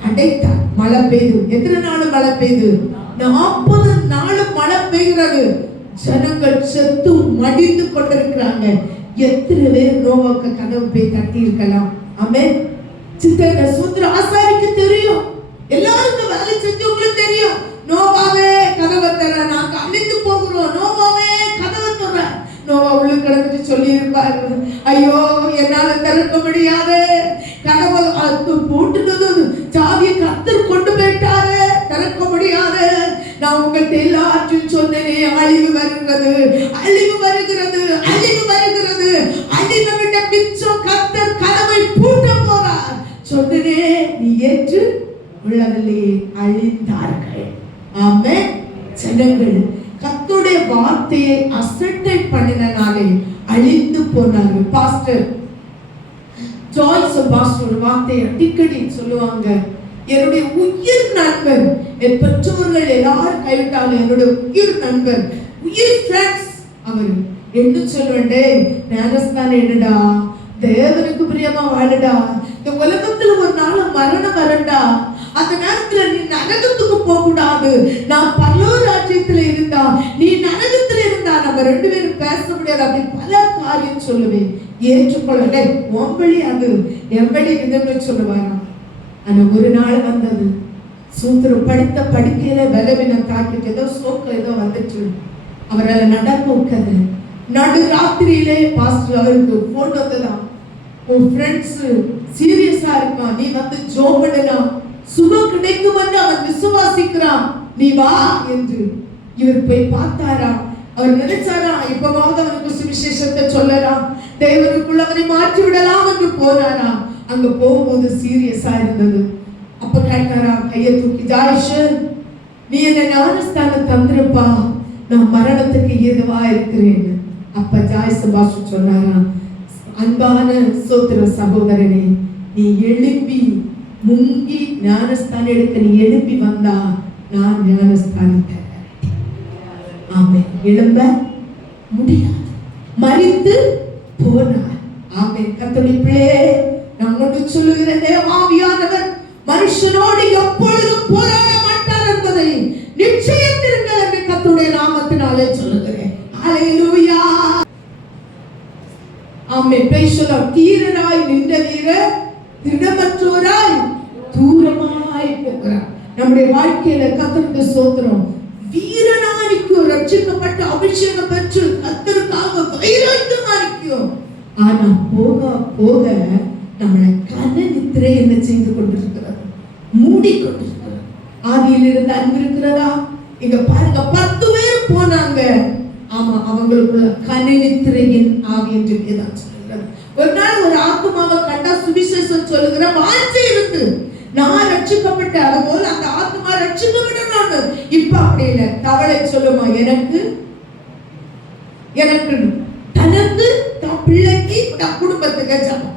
அடைத்தார். மழை பெய்து. எத்தனை நாள் மழை பெய்து? 40 நாள் மழை பெய்கிறது. ஜனங்கள் செத்து மடிந்து கொண்டிருக்கிறாங்க. எத்தனை பேர் நோவாவுக்கு கதவு போய் தட்டி இருக்கலாம்? ஆமென். சித்தர் சூத்திர ஆசாரிக்கு தெரியும், எல்லாருக்கும் வேலை செஞ்சவங்களுக்கு தெரியும். நோவாவே கதவை தர, நாங்க அழிந்து போகிறோம், நோவாவே கதவை தர. நோவா உள்ள கிடந்துட்டு சொல்லி இருப்பாரு, ஐயோ என்னால திறக்க முடியாது, கதவை போட்டுனது சாவியை கர்த்தர் கொண்டு போயிட்டாரு, திறக்க முடியாது. நான் உங்கள்கிட்ட எல்லாத்தையும் சொன்னேனே, அழிவு வருகிறது, அழிவு வருகிறது, அழிவு வருகிறது, அழிவை விட மிச்சம் கர்த்தர் கதவை பூட்ட போறார் சொன்னேனே, நீ ஏற்று உள்ளவில்லை, அழிந்தார்கள். ஆமென். ஜனங்கள் கர்த்தருடைய வார்த்தையை அசட்டை பண்ணினாலே அழிந்து போனார்கள். பாஸ்டர் ஜாய்ஸ் பாஸ்டர் வார்த்தையை அடிக்கடி சொல்லுவாங்க, என்னுடைய உயிர் நண்பர், என் பெற்றோர்கள் எல்லாரும் கைவிட்டாலும் என்னுடைய உயிர் நண்பர், உயிர் ஃப்ரெண்ட்ஸ் அவர். என்ன சொல்லுவேன்டே, ஞானஸ்தானம் என்னடா, தேவனுக்கு பிரியமா வாழுடா, இந்த உலகத்துல ஒரு நாள் மரணம் வரண்டா, அந்த நேரத்துல நீ நரகத்துக்கு போக கூடாது, நான் பரலோக ராஜ்யத்துல இருந்தா, நீ நரகத்துல இருந்தா நம்ம 2 பேரும் பேச முடியாது, அப்படி பல காரியம் சொல்லுவேன். ஏற்றுக்கொள்ளலை, ஒம்பளி அது எம்பளி விதம்னு சொல்லுவாராம். ஆனா ஒரு நாள் வந்தது, சூத்திரம் படித்த படிக்கையில பலவீனம் தாக்கிட்டு ஏதோ சோக்கம் ஏதோ வந்துட்டு அவரால் நடக்க உட்காது. நடு ராத்திரியிலே பாஸ்டர் அவருக்கு போன் வந்ததான், உன் ஃப்ரெண்ட்ஸ் சீரியஸா இருக்கான், நீ வந்து ஜோம் பண்ணலாம், சுகம் கிடைக்கும் என்று அவன் விசுவாசிக்கிறான், நீ வா என்று. இவர் போய் பார்த்தாரா, அவர் நினைச்சாரா இப்பவாவது அவனுக்கு சுவிசேஷத்தை சொல்லலாம், தேவனுக்குள்ள அவனை மாற்றி விடலாம் என்று போனாரா. அங்க போகும்போது சீரியஸா இருந்தது. அப்ப கேட்டாரா, கையை தூக்கி, ஜாயிஷ் நீ என்ன ஞானஸ்தானம் தந்திருப்பா, நான் மரணத்துக்கு ஏதுவா இருக்கிறேன். அப்ப ஜாய் சுபாஷ் சொன்னாரா, அன்பான சோத்திர சகோதரனே, நீ எழுப்பி முங்கி ஞானஸ்தானம் எடுக்க நீ எழுப்பி வந்தா நான் ஞானஸ்தானத்தை ஆமென் எழும்ப முடியாது, மரித்து போனார். ஆமென். கர்த்தருடைய பிள்ளையே, நான் ஒன்று சொல்லுகிறேன், தேவாவியானவர் மனுஷனோடு எப்பொழுதும் போராட மாட்டார் என்பதை நிச்சயத்திருங்கள் என்று கர்த்தருடைய நாமத்தினாலே சொல்லுகிறேன். ஹல்லேலூயா. ஆமென். Praise the Lord. தீரனாய் நின்ற வீரர் திடமற்றோராய் தூரமாய் போகிறார். நம்முடைய வாழ்க்கையில கர்த்தருக்கு ஸ்தோத்திரம், வீரனாய்க்கு ரட்சிக்கப்பட்ட அபிஷேகம் பெற்று கர்த்தருக்காக வைராக்கியமா இருக்கிறோம். ஆனா போக போக நம்மளை கன நித்திரை என்ன செய்து கொண்டிருக்கிறது, மூடிக்கொண்டிருக்கிறது. ஆதியில் இருந்து அன்பு இருக்கிறதா? இங்க பாருங்க, 10 பேர் போனாங்க. ஆமா, அவங்களுக்குள்ள கன நித்திரையின் ஆவி என்று வேதம் சொல்கிறது. ஒரு நாள் ஒரு ஆத்மாவை கண்டா சுவிசேஷம் சொல்லுகிற வாஞ்சை இருக்கு, நான் ரட்சிக்கப்பட்ட அதுபோல அந்த ஆத்மா ரட்சிக்கப்படணும். இப்ப அப்படி இல்லை. தவளை சொல்லுமா, எனக்கு எனக்கு தனக்கு தன் பிள்ளைக்கு தன் குடும்பத்துக்கு ஜபம்.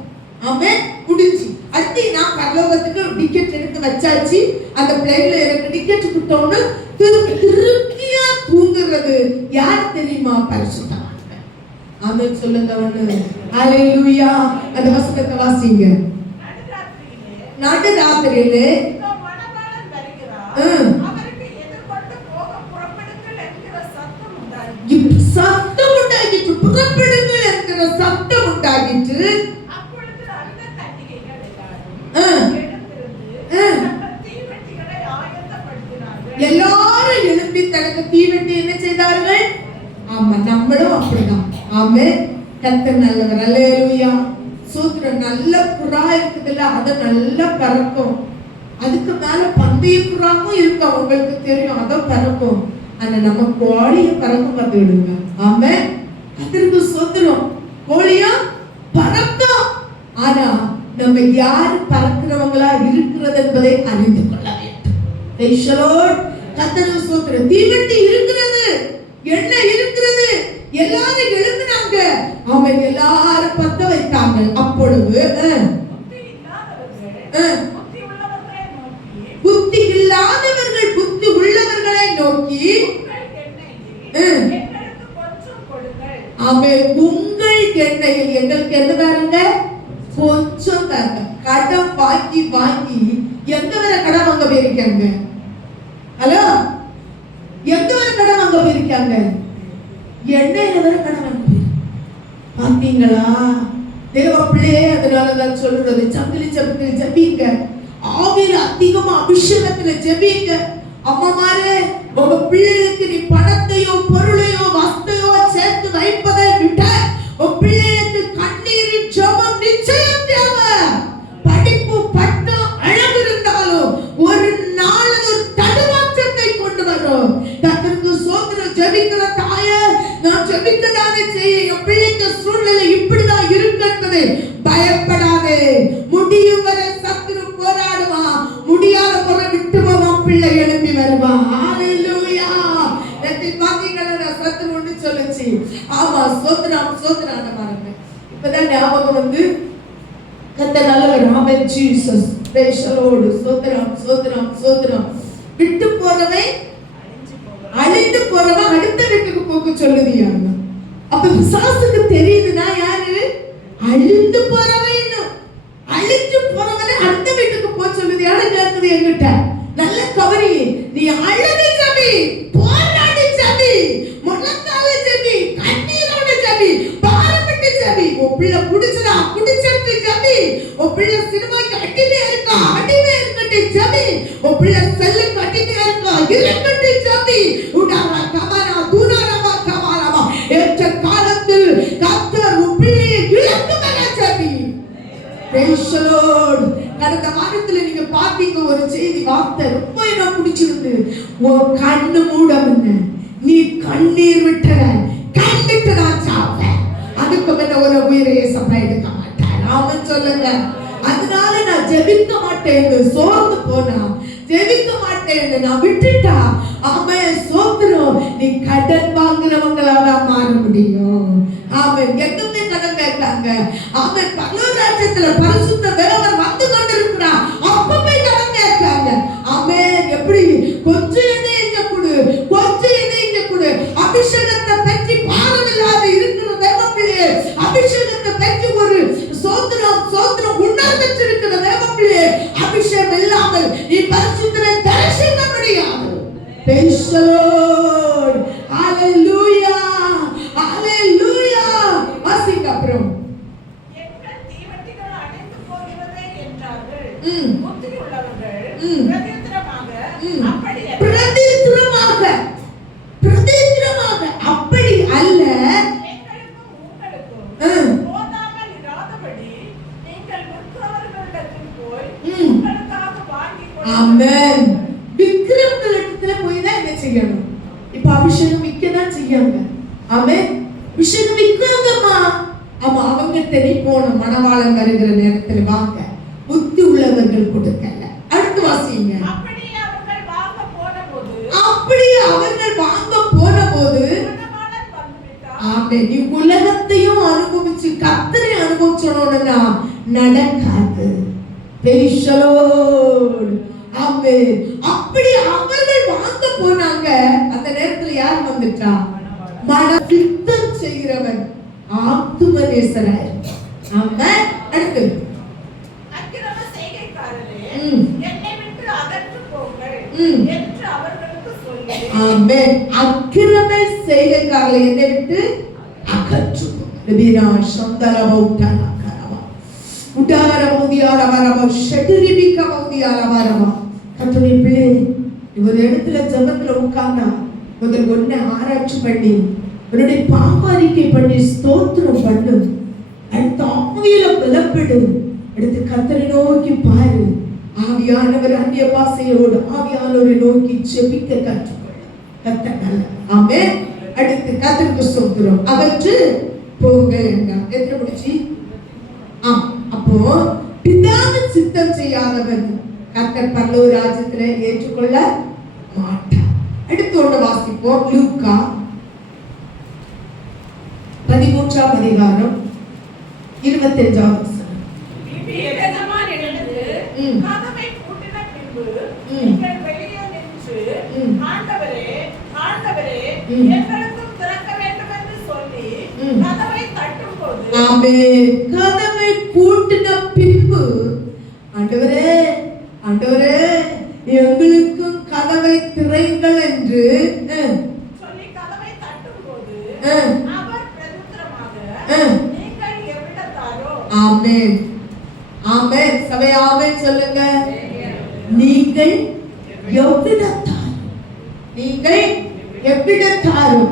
ஆமென். முடிஞ்சு அடுத்து நான் பரலோகத்துக்கு டிக்கெட் எடுத்து வச்சாச்சு, அந்த பிளைன்ல எனக்கு டிக்கெட் கொடுத்தோன்னு திருப்தியா தூங்குறது யார் தெரியுமா? பரிசுத்தவான்கள். ஆமென் சொல்லுங்க ஒண்ணு. ஹல்லேலூயா. அந்த வசனத்தை வாசிங்க. நடு ராத்திரியிலே சத்தம் உண்டாகிட்டு, புறப்படுங்கள் என்கிற சத்தம் உண்டாகிட்டு, எல்லாரும் எழுப்பி தனக்கு தீவெட்டி என்ன செய்தார்கள்? ஆமா, நம்மளும் அப்படிதான். ஆமென். கர்த்தர் நல்லவர். அல்லேலூயா. சோத்திரம். நல்ல புறா இருக்குதுல்ல, அது நல்லா பறக்கும். அதுக்கு மேல பந்தய புறாவும் இருக்கு, உங்களுக்கு தெரியும், அதை பறக்கும். ஆனா நம்ம கோழிய பறக்க பார்த்துடுங்க. ஆமென். கர்த்தருக்கு சோத்திரம். கோழியா பறக்கும். ஆனா நம்ம யார் பறக்கிறவங்களா இருக்கிறது என்பதை அறிந்து கொள்ள வேண்டும். Praise the Lord. கர்த்தருக்கு சோத்திரம். தீவட்டி இருக்கிறது, எண்ணெய் இருக்கிறது, எல்லாரும் எழுப்பினாங்க. அவன் எல்லாரும் பத்த வைத்தாங்க. அப்பொழுது புத்தி இல்லாதவர்கள் புத்தி உள்ளவர்களை நோக்கி அவன் உங்கள் எண்ணெயில் எங்களுக்கு என்ன தாருங்க? கொஞ்சம் தாங்க. கடன் வாங்கி வாங்கி எங்க வர கடன் வாங்க போயிருக்காங்க? ஹலோ, எங்க வர கடன் வாங்க போயிருக்காங்க? எண்ணெயில வர கடன் வாங்க பாத்தீங்களா? தேவ பிள்ளையே, அதனாலதான் சொல்றது, சங்கிலி சங்கிலி ஜெபிங்க, ஆவியில அதிகமா அபிஷேகத்துல ஜெபிங்க. அம்மாமாரே, உங்க பிள்ளைகளுக்கு நீ பணத்தையோ பொருளையோ வஸ்தையோ சேர்த்து வைப்பதை விட உங்க பிள்ளைகளுக்கு கண்ணீரின் ஜெபம் நிச்சயம் தேவை. படிப்பு பட்டம் அழகு இருந்தாலும் ஒரு நாள் ஒரு தடுமாற்றத்தை கொண்டு வரும். கர்த்தருக்கு சோத்திரம். ஜெபிக்கிற தாயே, நான் ஜெபிக்கதானே செய்ய, என் பிள்ளைக்கு சூழ்நிலை இப்படிதான் இருக்கு என்பதை பயப்படாதே. முடியும் வரை சத்துரு போராடுவா, முடியாத முறை விட்டு போவான், பிள்ளை எழுப்பி வருவான். ஹalleluya. பாத்தீங்களா, சத்துரு ஒன்று சொல்லுச்சு. ஆமா, சோத்திரம் சோத்திரான பாருங்க. இப்பதான் ஞாபகம் வந்து கர்த்தர் நல்லவர். ஆமென். ஜீசஸ். praise the Lord. சோத்திரம் சோத்திரம் சோத்திரம். விட்டு போறவே அழிந்து போறவன் அடுத்த வீட்டுக்கு போக சொல்லுது யாரு? அப்ப பிசாசுக்கு தெரியுதுன்னா யாரு? அழிந்து போறவன். அழிஞ்சு போறவனை அடுத்த வீட்டுக்கு போக சொல்லுது யாரு? கேட்குது என்கிட்ட. நல்ல கவனி. நீ அழகு ஜெபி, போராடி ஜெபி, முழங்கால ஜெபி, கண்ணீரோட ஜெபி, பாரப்பட்டு ஜெபி. உன் பிள்ளை குடிச்சதா குடிச்சிட்டு ஜெபி. உன் பிள்ளை சினிமாக்கு அடிமே இருக்கா அடிமே இருக்கட்டு ஜெபி. உன் பிள்ளை செல்லுக்கு அடிமே இருக்கா இருக்கட்டு ஜெபி. உடாரா கமாரா தூனாரா கமாரா. ஏற்ற காலத்தில் கர்த்தர் உன் பிள்ளையை இழக்குமன ஜெபி. Praise the Lord. கடந்த வாரத்துல நீங்க பாத்தீங்க ஒரு செய்தி, வார்த்தை ரொம்ப எனக்கு பிடிச்சிருந்து. உன் கண்ணு மூடவன நீ கண்ணீர் விட்டுற, கண்ணிட்டுடா சாவ. அதுக்கு மேல ஒரு உயிரையே சபை எடுக்க மாட்டேன். ஆமென் சொல்லுங்க. அதனால நான் ஜெபிக்க மாட்டேன்னு சோர்ந்து போனா, ஜெபிக்க மாட்டேன்னு நான் விட்டுட்டா, ஆமென் சோத்திரம், நீ கடன் வாங்குறவங்களாதான் மாற முடியும். ஆமென். எங்குமே கடன் கேட்காங்க. ஆமென். பரலோகராஜ்யத்துல பரிசுத்த தேவன் வந்து கொண்டிருக்கிறார். அப்பவே கடன் கேட்காங்க. ஆமென். எப்படி? கொஞ்சம் எண்ணெய் இங்க கொடு, கொஞ்சம் எண்ணெய் இங்க கொடு. அபிஷேகத்தை பற்றி பாரம் இல்லாத இருக்கிற தேவ பிள்ளையே, அபிஷேகத்தை பற்றி ஒரு சோத்திரம் சோத்திரம் உணர்ந்து இருக்கிற தேவ பிள்ளையே, அபிஷேகம் இல்லாமல் நீ பரிசுத்தரை தரிசிக்க முடியாது. Praise the Lord. Hallelujah. Hallelujah. வாசிங்க அப்புறம். எங்கள் தீவட்டிகள் அணைந்து போகிறதே என்றார்கள். புத்தி உள்ளவர்கள் பிரதித்திரமாக அப்படி அல்ல, எங்களுக்கும் உங்களுக்கும் போதாமல் இராதபடி நீங்கள் விற்கிறவர்களிடத்தில் போய் உங்களுக்காக வாங்கி கொண்டு. ஆமென். விக்கிரங்களிடத்துல போய் தான் என்ன செய்யணும்? இப்ப அபிஷேகம் விற்கதான் செய்யாங்க. ஆமென். அபிஷேகம் விற்காங்கம்மா. ஆமா, அவங்க தேடி போன மணவாளன் வருகிற நேரத்தில் வாங்க. புத்தி உள்ளவர்கள் கொடுக்கல. அடுத்து வாசிங்க. அப்படியே அவர்கள் வாங்க போன போது ஆமென். நீ உலகத்தையும் அனுபவிச்சு கர்த்தரை அனுபவிச்சோம்னா நடக்காது. Praise the Lord. ஆமென். அப்படி அவர்கள் வாங்க போனாங்க. அந்த நேரத்துல யார் வந்துட்டா? மன சித்தம் செய்கிறவன் ஆத்துமநேசராய். ஆமென். அடுத்து அக்கிரம செய்கைக்காரரே, என்னை விட்டு அகன்று போங்கள் என்று அவர்களுக்கு சொல்லி. ஆமென். அக்கிரம செய்கைக்காரரே, என்னை விட்டு அகன்று போங்கள். நபினா சந்தலபௌட்டனா கரவா உடாரபௌதியாரவரவ ஷெட்ரிபிகபௌதியாரவரவ. கர்த்தருடைய பிள்ளை, ஒரு இடத்துல ஜெபத்துல உட்கார்ந்தா முதல் ஒண்ணு ஆராய்ச்சி பண்ணி உன்னுடைய பாவரிக்கை பண்ணி ஸ்தோத்திரம் பண்ணு. அடுத்து ஆவியில பலப்படு. அடுத்து கர்த்தரை நோக்கி பாரு. ஆவியானவர் அந்நிய பாஷையோடு ஆவியானவரை நோக்கி ஜெபிக்க கற்றுக்கொள்ள. கர்த்தர் நல்லவர். ஆமென். அடுத்து கர்த்தருக்கு ஸ்தோத்திரம். அவற்று போங்க என்றார். எத்தனை முடிச்சு? அப்போ பிதாவின் சித்தம் செய்யாதவன் கர்த்தர் பரலோக ராஜ்யத்திலே ஏற்றுக்கொள்ள மாட்டார். அடுத்து ஒன்று வாசிப்போம். லூக்கா 13ஆம் அதிகாரம் 25ஆம் வசனம். எஜமான் எழுந்து கதவை பூட்டின பின்பு நீங்கள் வெளியே நின்று ஆண்டவரே ஆண்டவரே எங்களுக்கும் திறக்க வேண்டும் என்று சொல்லி கதவை தட்டும்போது, ஆமென், கதவை பூட்டின பின்பு ஆண்டவரே ஆண்டவரே எங்களுக்கும் கதவை திறங்கள் என்று சொல்லி கதவை தட்டும்போது அவர் பிரதித்திரமாக, நீங்கள் எவ்விடத்தாரோ? ஆமென் ஆமென். சபை ஆமென் சொல்லுங்க. நீங்கள் எவ்விடத்தார்? நீங்கள் எவ்விடத்தாரும்?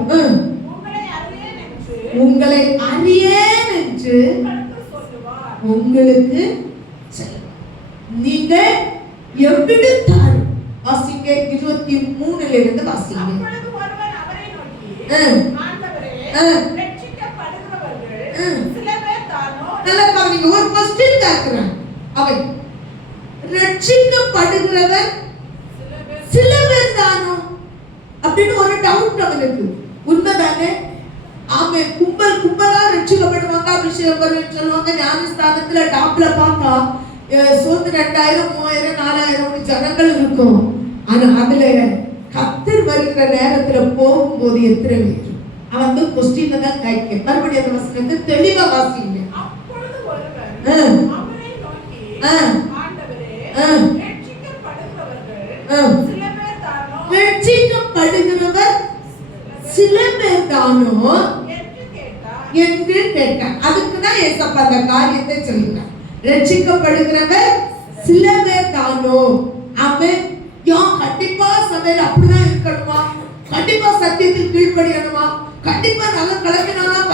உங்களை அறியேன் என்று உங்களுக்கு சொல்லுவார். நீங்கள் எவ்விடத்தாரும்? வாசிங்க 23 இருந்து வாசிங்க. அப்பொழுது ஒருவன் அவரை நோக்கி, ஆண்டவரே ரட்சிக்கப்படுகிறவர்கள் சில பேர் தானோ? நல்ல கவனிங்க. ஒரு क्वेश्चन கேக்குறான். அவன் ரட்சிக்கப்படுகிறவர் சில பேர் தானோ அப்படின்னு ஒரு டவுட் அவனுக்கு. உண்மைதானே? ஆமென். கும்பல் கும்பலா ரட்சிக்கப்படுவாங்க, அபிஷேகம் பண்ணுன்னு சொல்லுவாங்க. ஞானஸ்தானத்துல டாப்ல பார்த்தா சோத்து 2000 3000 4000 ஜனங்கள் இருக்கும். ஆனா அதுல கர்த்தர் வருகிற நேரத்துல போகும்போது எத்தனை பேர்? அவன் வந்து கொஸ்டின் தான் கேட்க. மறுபடியும் அந்த வசனத்தை தெளிவா வாசிங்க. அப்பொழுது ஒருவன் அவரை நோக்கி, ஆண்டவரே ரட்சிக்கப்படுகிறவர்கள் சில பேர் தானோ? ரட்சிக்கப்படுகிறவர் சில பேர் தானோ என்று கேட்டார். அதுக்கு தான் ஏசப்பா அந்த காரியத்தை சொல்லிட்டார். ரட்சிக்கப்படுகிறவர் சில பேர் தானோ? ஆமென். கண்டிப்பா சபையில அப்படிதான் இருக்கணுமா? கண்டிப்பா சத்தியத்தில் கீழ்ப்படியணுமா? கண்டிப்பா நல்ல கலக்கினாதான்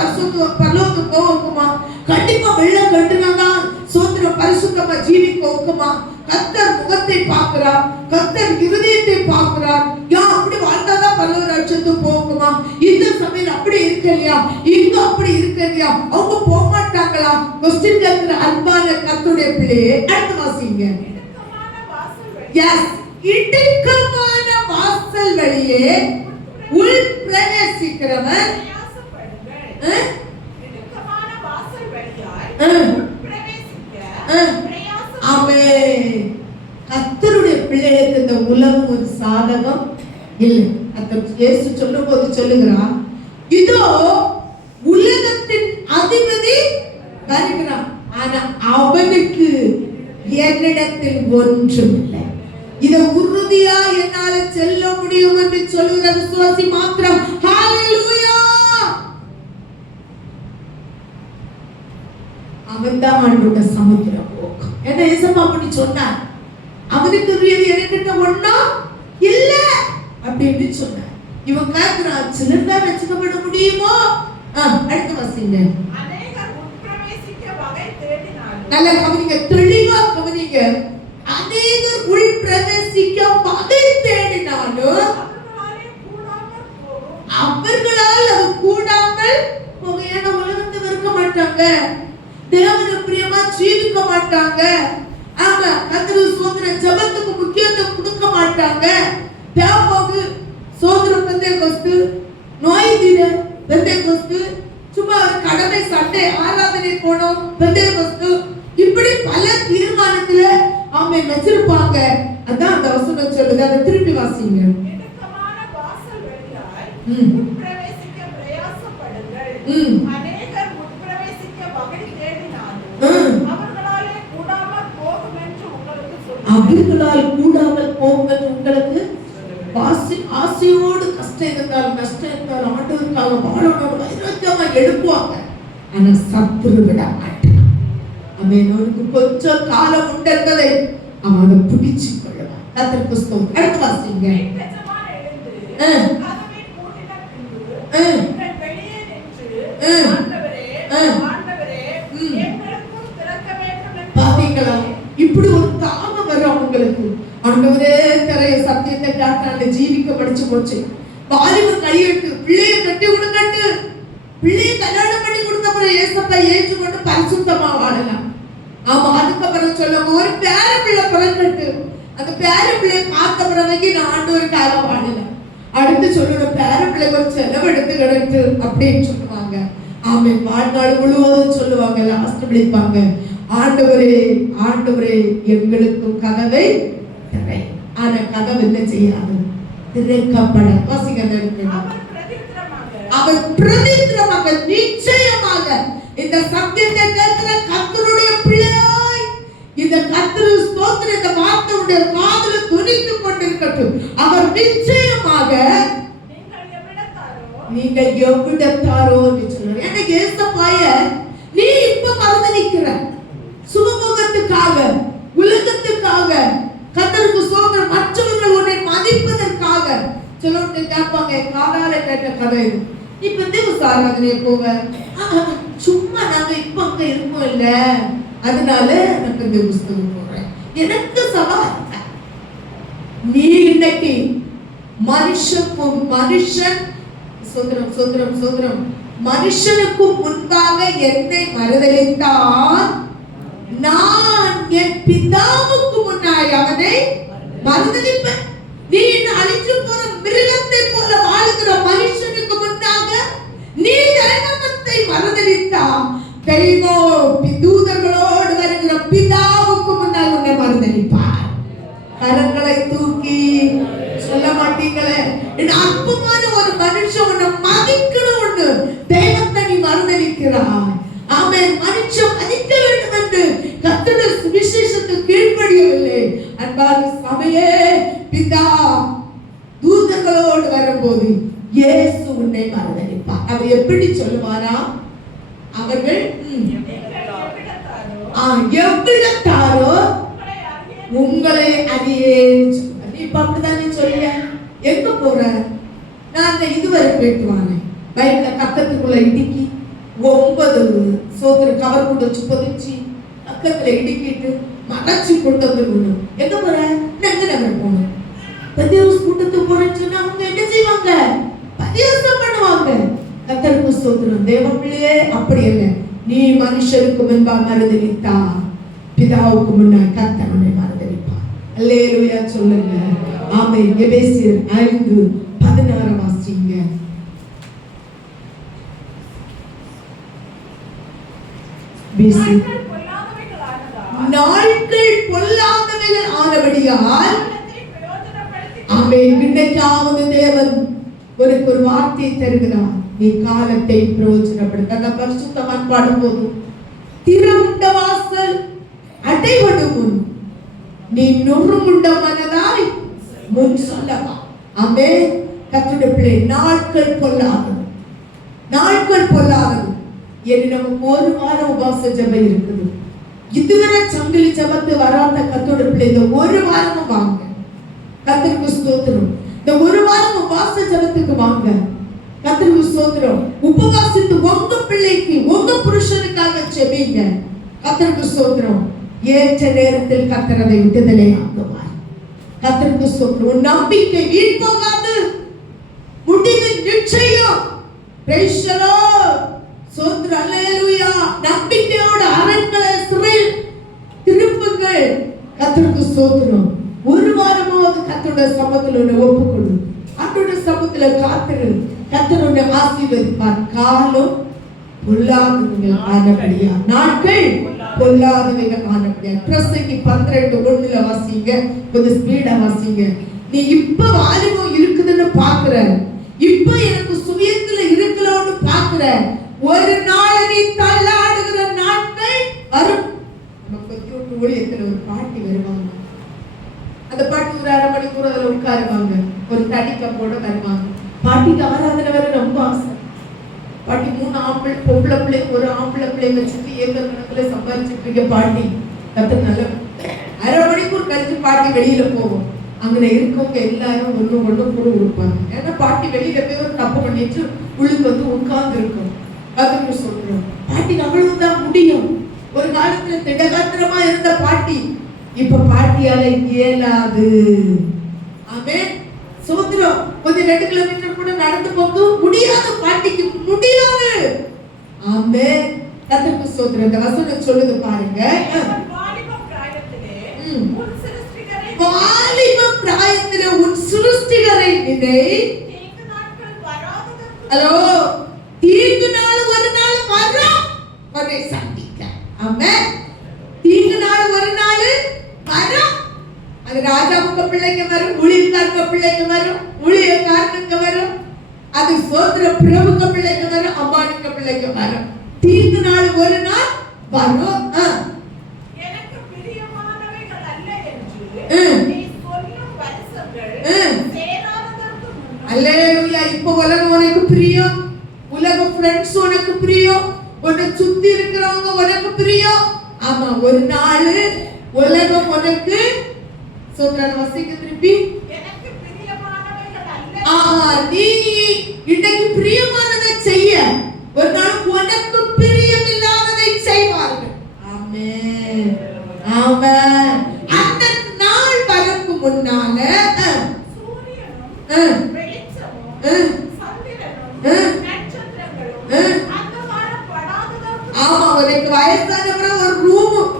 பரலோகத்துக்கு போகுமா? கண்டிப்பா வெள்ளம் கட்டுனாதான் சோத்திரம் பரிசுத்தமா ஜீவிக்க வைக்குமா? கர்த்தர் முகத்தை பார்க்கிறார், கர்த்தர் இருதயத்தை பார்க்கிறார். அப்படி வாழ்ந்தாதான் பரலோக ராஜ்யத்துக்கு போகுமா? இந்த சபையில அப்படி இருக்கலையா, இங்க அப்படி இருக்கலையா, அவங்க போக மாட்டாங்களா? கொஸ்டின் கேட்கிற அன்பான கர்த்தருடைய பிள்ளையே, அடுத்து வாசிங்க. எஸ், இடுக்கமான வாசல் வழியே உள் பிரவேசிக்கிறவன் கர்த்தருடைய பிள்ளைகளுக்கு இந்த உலகம் ஒரு சாதகம் இல்லை. இயேசு சொல்லும் போது சொல்லுகிறான், இதோ உலகத்தின் அதிபதி வருகிறான், ஆனா அவனுக்கு என்னிடத்தில் ஒன்றும் இல்லை. இதை உறுதியா என்னால செல்ல முடியும் என்று சொல்லுகிற விசுவாசி மாத்திரம் ஹalleluya. அவன்தான் ஆண்டோட சமுத்திரம் போக்கும். என்ன ஏசப்பா அப்படி சொன்னார். அவனுக்கு உரியது எனக்கிட்ட ஒண்ணா இல்ல அப்படின்னு சொன்னார். இவன் கேட்கிறான், சிலர் தான் ரட்சிக்கப்பட முடியுமோ? அடுத்து வாசிங்க. நல்ல கவனிங்க, தெளிவா கவனிங்க. அநேகர் உள் பிரவேசிக்க வகை தேடினாலும் அவர்களால் அது கூடாமல் போக. ஏன்னா உலகத்தை வெறுக்க மாட்டாங்க, தேவனுக்கு பிரியமா ஜீவிக்க மாட்டாங்க. ஆமா, கர்த்தர் சோதர ஜெபத்துக்கு முக்கியத்துவம் கொடுக்க மாட்டாங்க. தேவனுக்கு சோதர பெந்தேகோஸ்து, நோய் தீர பெந்தேகோஸ்து, சும்மா ஒரு கடமை சண்டே ஆராதனை போனோம் பெந்தேகோஸ்து, இப்படி பல தீர்மானத்துல அவங்க வச்சிருப்பாங்க. அதான் அந்த வசனம் சொல்லுது. அதை திருப்பி வாசிங்க. இடுக்கமான வாசல் வழியாய் உட்பிரவேசிக்க பிரயாசப்படுங்கள். அநேகர் உட்பிரவேசிக்க வகை தேடினாலும் அவர்களாலே கூடாமல் போகும் என்று உங்களுக்கு சொல்லுகிறேன். அவர்களால் கூடாமல் போகும் என்று உங்களுக்கு ஆசையோடு கஷ்டம் இருந்தாலும் நஷ்டம் இருந்தாலும் ஆண்டவருக்காக வாழணும் வைராக்கியமா எழுப்புவாங்க. ஆனா சத்துரு விட மாட்டான். அவன் அவனுக்கு கொஞ்சம் காலம் உண்டு என்பதை அவன் அதை பிடிச்சு கொள்ளுவான். கர்த்தர் புஸ்தகம் அடுத்து வாசிங்க. எஜமான் எழுந்து கதவை பூட்டின பின்பு வெளியே இப்படி ஒரு தாகம் வரும் அவங்களுக்கு. ஆண்டவரே தரைய சத்தியத்தை கேட்டாங்க, ஜீவிக்க படிச்சு போச்சு. வாலிப கையிட்டு பிள்ளைய கட்டி கொடுக்கட்டு, பிள்ளைய கல்யாணம் பண்ணி கொடுத்த பிறகு ஏசப்பா ஏற்றுக்கொண்டு பரிசுத்தமா வாழலாம். ஆமா, அதுக்கப்புறம் சொல்ல ஒரு பேர பிள்ளை பிறக்கட்டு, அந்த பேர பிள்ளைய காத்த பிறகு நான் ஆண்டவருக்காக வாழலாம். அடுத்து சொல்லுற பேர பிள்ளை ஒரு செலவு எடுத்து கிடக்கு அப்படின்னு சொல்லுவாங்க. ஆமே, வாழ்நாள் முழுவதும் சொல்லுவாங்க. லாஸ்ட் விழிப்பாங்க, ஆண்டவரே ஆண்டவரே எங்களுக்கும் கதவை திரை. ஆனா கதவு என்ன செய்யாது, திறக்கப்பட. அவர் பிரதித்திரமாக நிச்சயமாக இந்த சத்தியத்தை கேட்கிற கர்த்தருடைய பிள்ளையாய் இந்த கர்த்தரு ஸ்தோத்திர இந்த வார்த்தையுடைய காதுல துணித்துக் கொண்டிருக்கட்டும். அவர் நிச்சயமாக நீங்கள் எவ்விடத்தாரோ சொல்றாரு. எனக்கு ஏசப்பாய நீ இப்ப மறந்து நிக்கிற சுகமுகத்துக்காக, உலகத்துக்காக, கர்த்தருக்கு ஸ்தோத்திரம், மற்றவர்கள் உன்னை மதிப்பதற்காக சொல்லிட்டு கேட்பாங்க. காதால கேட்ட கதை இது. இப்ப தேவ சாராதனைய போவ சும்மா நாங்க இப்ப அங்க இருக்கோம் இல்ல, அதனால நான் இந்த புஸ்தகம் போடுறேன். எனக்கு சவால், நீ இன்னைக்கு மனுஷன் சுதந்திரம் சுதந்திரம் சுதந்திரம் மனுஷனுக்கும் முன்பாக என்னை மறுதலித்தான், நான் என் பிதாவுக்கு முன்னாய் அவனை மறுதலிப்பேன். நீ அழிஞ்சு போற மிருகத்தை போல வாழுகிற மனுஷனுக்கு முன்னாக நீ தெய்வத்தை மறுதலித்தா, தெய்வம் தூதர்களோடு வருகிற பிதாவுக்கு முன்னால் உன்னை மறுதலிப்பார். கரங்களை தூக்கி சொல்ல மாட்டீங்களே, அற்புதமான ஒரு மனுஷன் உன்னை மதிக்கணும்னு தெய்வத்தை நீ மறுதலிக்கிறாய். ஆமென். மனுஷன் மதிக்க வேண்டும் என்று கர்த்தருடைய சுவிசேஷத்துக்கு கீழ்ப்படியவில்லை. அன்பான சபையே, பிதா தூதர்களோடு வரும்போது இயேசு உன்னை மறுதலிப்பார். அவர் எப்படி சொல்லுவாரா, அவர்கள் எவ்விடத்தாரோ உங்களை அறியேன். இப்ப அப்படித்தானே சொல்ல. எங்க போற, நான் இதுவரை போயிட்டு வானேன் பைபிள கக்கத்துக்குள்ள இடுக்கி 9 சோதனை கவர் கொண்டு வச்சு பொதிச்சு பக்கத்துல இடுக்கிட்டு மறைச்சு கொண்டு வந்துடணும். எங்க போற, எங்க நகர் போகணும். பரியாசம் கூட்டத்துக்கு போறேன்னு சொன்னா அவங்க என்ன செய்வாங்க, பரியாசம் பண்ணுவாங்க. கர்த்தருக்கு ஸ்தோத்திரம். தேவ பிள்ளையே, அப்படி இல்லை. நீ மனுஷருக்கு முன்பா மறுதலித்தா, பிதாவுக்கு முன்னாடி கர்த்தர் உன்னை மறுதலிப்பார். அல்லேலூயா சொல்லுங்க. ஆமென். எபேசியர் 5:16 வாசிங்க. நாட்கள் பொல்லாதவைகள் ஆனபடியால் ஆமென். இன்னைக்காவது தேவன் ஒரு வார்த்தை தருகிறார், நீ காலத்தை பிரயோஜனப்படுத்த. அந்த பரிசுத்தவான் பாடும்போது திறமுண்ட வாசல் அடைபடும் முன் நீ நொறுமுண்ட மனதாய் முன் சொல்லவா. ஆமென். கர்த்தருடைய பிள்ளை, நாட்கள் பொல்லாதது, நாட்கள் பொல்லாதது. இனி நமக்கு 1 வாரம் உபவாச ஜெபம் இருக்குது. இதுவரை சங்கிலி ஜெபத்து வராத கர்த்தருடைய பிள்ளை, இந்த 1 வாரமும் வாங்க. கர்த்தருக்கு ஸ்தோத்திரம். இந்த 1 வாரம் உபவாச ஜெபத்துக்கு வாங்க. கர்த்தருக்கு ஸ்தோத்திரம். உபவாசித்து உங்க பிள்ளைக்கு, உங்க புருஷனுக்காக ஜெபிங்க. கர்த்தருக்கு ஸ்தோத்திரம். ஏற்ற நேரத்தில் கர்த்தர் அதை விடுதலை ஆக்குவார். கர்த்தருக்கு ஸ்தோத்திரம். உன் நம்பிக்கை வீண் போகாது, முடிவு நிச்சயம். Praise the Lord. ஸ்தோத்திரம். அல்லேலூயா. நம்பிக்கையோட அரண்களை சிறையில் திருப்புங்கள். கர்த்தருக்கு ஸ்தோத்திரம். 1 வாரமாவது கர்த்தருடைய சமூகத்தில் உன்னை ஒப்புக்கொடு. கர்த்தருடைய சமூகத்தில் காத்துரு. கர்த்தர் உன்னை ஆசீர்வதிப்பார். காலம் பொல்லாதவைகள் ஆனபடியா, நாட்கள் பொல்லாதவைகள் ஆனபடியா. பிரசங்கி 12:1 வாசிங்க. கொஞ்சம் ஸ்பீடா வாசிங்க. நீ இப்ப வாலிபம் இருக்குதுன்னு பாக்குற, இப்ப எனக்கு சுயத்துல இருக்கலன்னு பாக்குற, ஒரு நாள் நீ தள்ளாடுகிற நாட்கள் வரும். நமக்கு ஊழியத்துல ஒரு பாட்டி வருவாங்க. அந்த பாட்டி ஒரு 1/2 மணிக்கூர் அதுல உட்காருவாங்க. ஒரு தடி கப்போட வருவாங்க. பாட்டிக்கு ஆராதனை வர ரொம்ப ஆசை. பாட்டி 3 பொம்பளை பிள்ளை, ஒரு ஆம்பளை பிள்ளை வச்சுட்டு ஏக்கர் கணக்குல சம்பாதிச்சுட்டு இருக்க பாட்டி. கத்து நல்ல 1/2 மணிக்கூர் கழிச்சு பாட்டி வெளியில போவோம். அங்க இருக்கவங்க எல்லாரும் ஒண்ணு கூட கொடுப்பாங்க. ஏன்னா பாட்டி வெளியில போய் ஒரு தப்பு பண்ணிட்டு உள்ளுக்கு வந்து உட்கார்ந்து இருக்கும். அதுக்கு சொல்றோம், பாட்டிக்கு அவ்வளவுதான் முடியும். ஒரு காலத்துல திடகாத்திரமா இருந்த பாட்டி இப்ப பாட்டியால இயலாது. ஆமென். சோத்திரம். கொஞ்சம் 2 கிலோமீட்டர் கூட நடந்து போக முடியாது, பாட்டிக்கு முடியாது. ஆமென். கர்த்தருக்கு ஸ்தோத்திரம். இந்த வசனம் சொல்லுது பாருங்க. வாலிப பிராயத்திலே உன் சிருஷ்டிகரை நினை. தீங்கு நாட்கள் வராததற்கு ஹலோ, தீங்கு நாள் ஒரு நாள் வரும், உன்னை சந்திக்க. ஆமென். தீங்கு நாள் ஒரு நாள் வரும். அது ராஜாவுக்கு பிள்ளைங்க வரும், ஊழியக்காரங்க பிள்ளைங்க வரும், ஊழியக்காரனுக்கு வரும். அது சோதர பிரபுக்க பிள்ளைங்க வரும், அம்பானிக்க பிள்ளைங்க வரும். தீங்கு நாள் ஒரு நாள் வரும். எனக்கு பிரியமானவைகள் அல்ல என்று நீ சொல்லும் வருஷங்கள் சேராததற்கு முன்னர். அல்லேலூயா. இப்போ உலகம் உனக்கு பிரியம், உலக ஃப்ரெண்ட்ஸ் உனக்கு பிரியம், உன்னை சுத்தி இருக்கிறவங்க உனக்கு பிரியம். ஆமா, ஒரு நாள் உலகம் உனக்கு சோதரன் வசிக்க திருப்பி எனக்கு பிரியமானவைகள் அல்ல. நீ இன்னைக்கு பிரியமானதை செய்ய, ஒரு நாள் உனக்கு பிரியம் இல்லாததை செய்வார்கள். ஆமென். ஆமென். அந்த நாள் வரக்கு முன்னால சூரியனும் வெளிச்சமும் சந்திரனும் நட்சத்திரங்களும் அந்தகாரப்படாததற்கு. ஆமா, உனக்கு வயசானவரை ஒரு ரூம்,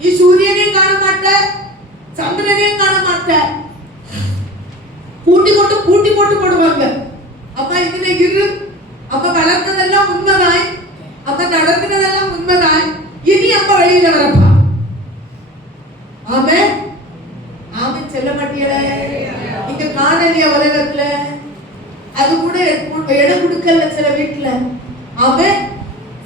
நீ சூரியனையும் காண மாட்ட, சந்திரனையும் காண மாட்ட, பூட்டி போட்டு போடுவாங்க. அப்ப இதுல இரு, அப்ப வளர்ந்ததெல்லாம் உண்மைதான், அப்ப நடந்ததெல்லாம் உண்மைதான், இனி அப்ப வெளியில வரப்பா. ஆமென். ஆமென். செல்ல மாட்டியல இங்க காணலிய உலகத்துல அது கூட இடம் கொடுக்கல சில வீட்டுல. ஆமென்.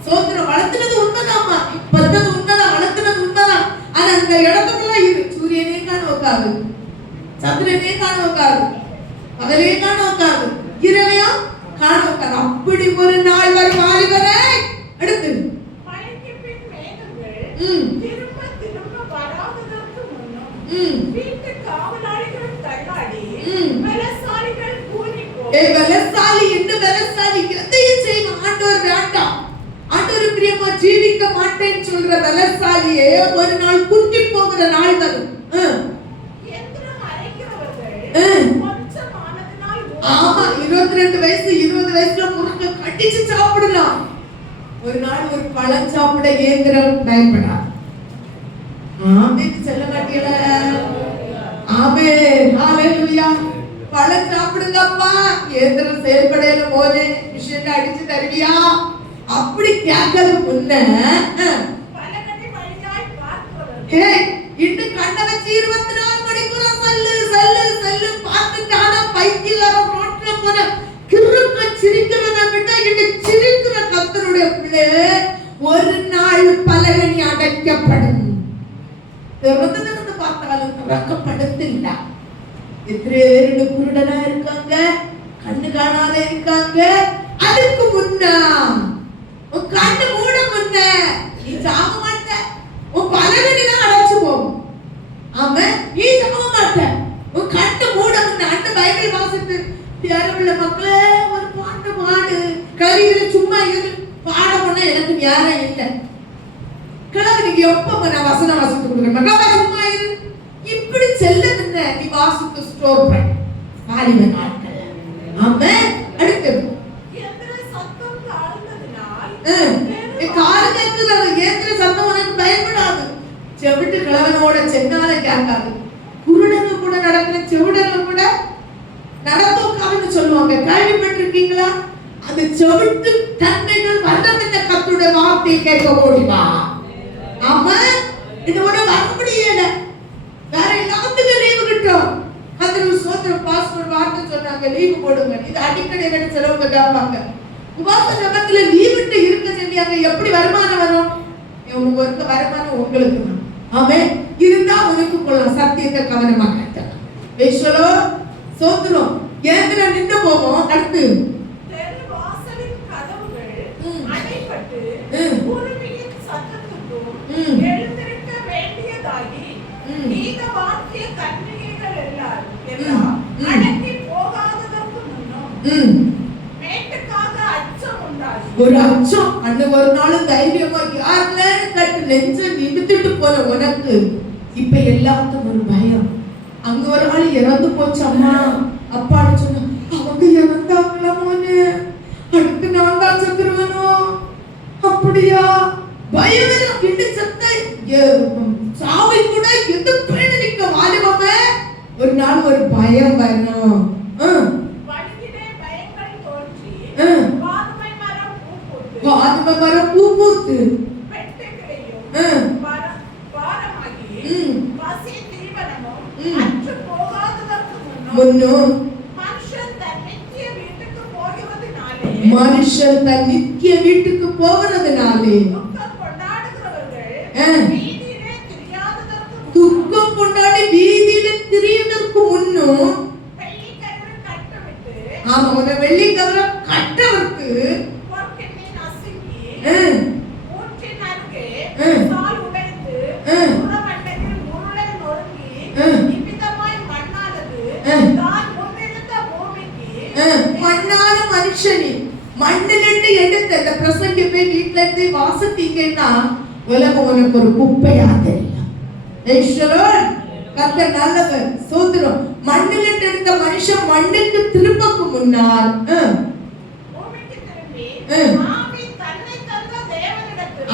சோதரம். வளர்த்துனது உண்மைதான்மா, பத்தது உண்மைதான், வளர்த்துனது உண்மைதான். ஆனா அந்த இடத்துக்குள்ள இரு, சூரியனே காண வைக்காது, சந்திரனே காண வைக்காது, பகலே காண வைக்காது, இரவையும் காண வைக்காது. அப்படி ஒரு நாள் வரும் வாலிபரே. அடுத்து மழைக்கு பின் மேகங்கள் திரும்ப திரும்ப வராததற்கு முன்னும் வீட்டு காவலாளிகள் தள்ளாடி பலசாலிகள் கூறிப்போம். பலசாலி என்ன பலசாலி? எதையும் செய்வான் ஆண்டவர் வேண்டாம், ஆண்டவர் பிரியமா ஜீவிக்க மாட்டேன்னு சொல்ற பலசாலியே ஒரு நாள் குட்டி போகிற நாள் வரும். எந்திரம் அரைக்கிறவர்கள் கொஞ்சமானதினால் ஆமா, 22 வயசு 20 வயசுல முருங்க கடிச்சு சாப்பிடலாம். ஒரு நாள் ஒரு பழம் சாப்பிட இயந்திரம் பயன்படாது. ஆமென். சொல்ல மாட்டீங்கள? ஆமென். ஹalleluya. பழம் சாப்பிடுங்கப்பா, இயந்திரம் செயல்படையில போதே மிஷின் அடிச்சு தருவியா அப்படி கேட்கறது முன்ன பலகடி வழியாய் பார்க்கிறவர்கள் இன்னும் கண்ணை வச்சு 24 மணிக்கூட செல்லு பார்த்துட்டானா பைத்தியக்காரன் ரோட்ல போற கிறுக்க சிரிக்கிறத விட இன்னும் சிரிக்கிற கர்த்தருடைய பிள்ளை ஒரு நாள் பலகனி அடைக்கப்படும். திறந்து பார்த்தாலும் திறக்கப்படுத்தில்ல. எத்தனை பேர் குருடனா இருக்காங்க, கண்ணு காணாத இருக்காங்க. அதுக்கு முன்னா உன் கண்ணு மூட முன்ன நீ சாக மாட்ட, உன் பலகனி தான் அடைச்சு போகும். ஆமா, நீ சாக மாட்ட, உன் கண்ணு மூட முன்ன. அந்த பைபிள் வாசித்து யாருள்ள மக்களே ஒரு பாட்டு பாடு, கரியில சும்மா இரு, பாட பண்ண எனக்கு யாரும் இல்லை. கிழவனுக்கு எப்ப நான் வசனம் வாசித்து கொடுக்குறேன், மகா சும்மா இரு, இப்படி செல்லுங்க. நீ வாசித்து ஸ்டோர் பண்ண வாலிப நாட்கள். ஆமா. அடுத்து எந்திர சத்தம் தாழ்ந்ததினால் காது கேட்கிறது, ஏந்திர சத்தம் உனக்கு பயப்படாது. செவிட்டு கிழவனோட சென்னால கேட்காது. குருடங்க கூட நடக்கிற செவிடங்க கூட நடந்தோக்காதுன்னு சொல்லுவாங்க, கேள்விப்பட்டிருக்கீங்களா? அந்த செவிட்டு தன்மைகள் வர்ணம் இந்த கர்த்தருடைய வார்த்தையை கேட்க ஓடிவா. ஆமா, இதோட வர முடியல, வேற எல்லாத்துக்கும் லீவு கிட்டோம். கர்த்தர் சோதரம் பாஸ்டர் வார்த்தை சொன்னாங்க, லீவு போடுங்க. இது அடிக்கடி என்ன செலவுங்க கேட்பாங்க. உபாச ஜபத்துல லீவுட்டு இருக்க சொல்லியாங்க. எப்படி வருமானம் வரும்? உங்களுக்கு வருமானம் உங்களுக்கு தான். ஆமென். இருந்தா உனக்கு கொள்ளலாம். சத்தியத்தை கவனமா கேட்கலாம். ஈஸ்வரோ சோதரம். ஏந்திர நின்று போவோம். அடுத்து தெரு வாசலின் கதவுகள் அடைபட்டு குருவியின் சத்தத்துக்கும் எழுந்திருக்க வேண்டியதாகி நீத வாக்கிய கன்னிகைகள் எல்லாம் அடக்கி போகாததற்கு முன்னும் மேட்டுக்காக அச்சம் உண்டாகும். ஒரு அச்சம். அந்த ஒரு நாள் தைரியமா யாருன்னு கட்டு நெஞ்ச நிமித்திட்டு போன உனக்கு இப்ப எல்லாத்துக்கும் ஒரு பயம். அங்க ஒரு ஆள் இறந்து போச்சு, அம்மா அப்பான்னு சொன்னா அவங்க இறந்தாங்களா மோனே, அடுத்து நான் தான் செத்துருவனோ, அப்படியா பயம். கிண்டு செத்த சாவை கூட எதிர்ப்பு நிக்க வாலிபமே ஒரு நாள் ஒரு பயம் வரணும். வாதுமை மரம் பூ பூத்து முன்னும் மனுஷன் தன் நித்திய வீட்டுக்கு போகிறதுனாலே துக்கம் கொண்டாடி வீதியில திரியதற்கு முன்னும் ஆமா ஒரு வெள்ளி கவரம் கட்டவர்க்கு மண்ணான மனுஷனி மண்ணிலிருந்து எடுத்த இந்த பிரசங்கமே வீட்டுல இருந்து வாசித்தீங்கன்னா உலகம் உனக்கு ஒரு குப்பையா தெரியலாம். கர்த்தர் நல்லவர், சோதரம். மண்ணிலிருந்து எடுத்த மனுஷன் மண்ணுக்கு திரும்பக்கு முன்னால்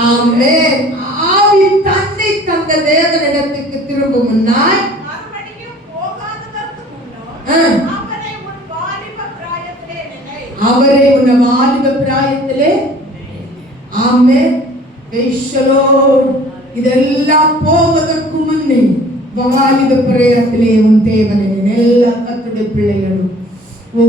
ஆமென் ஆவி தன்னை தந்த தேவனிடத்துக்கு திரும்பும் முன்னால் அவரை உன் வாலிப பிராயத்திலே ஆமென் இதெல்லாம் போவதற்கு முன்னே வாலிப பிராயத்திலே உன் தேவனை எல்லா கர்த்தருடைய பிள்ளைகளும் ஓ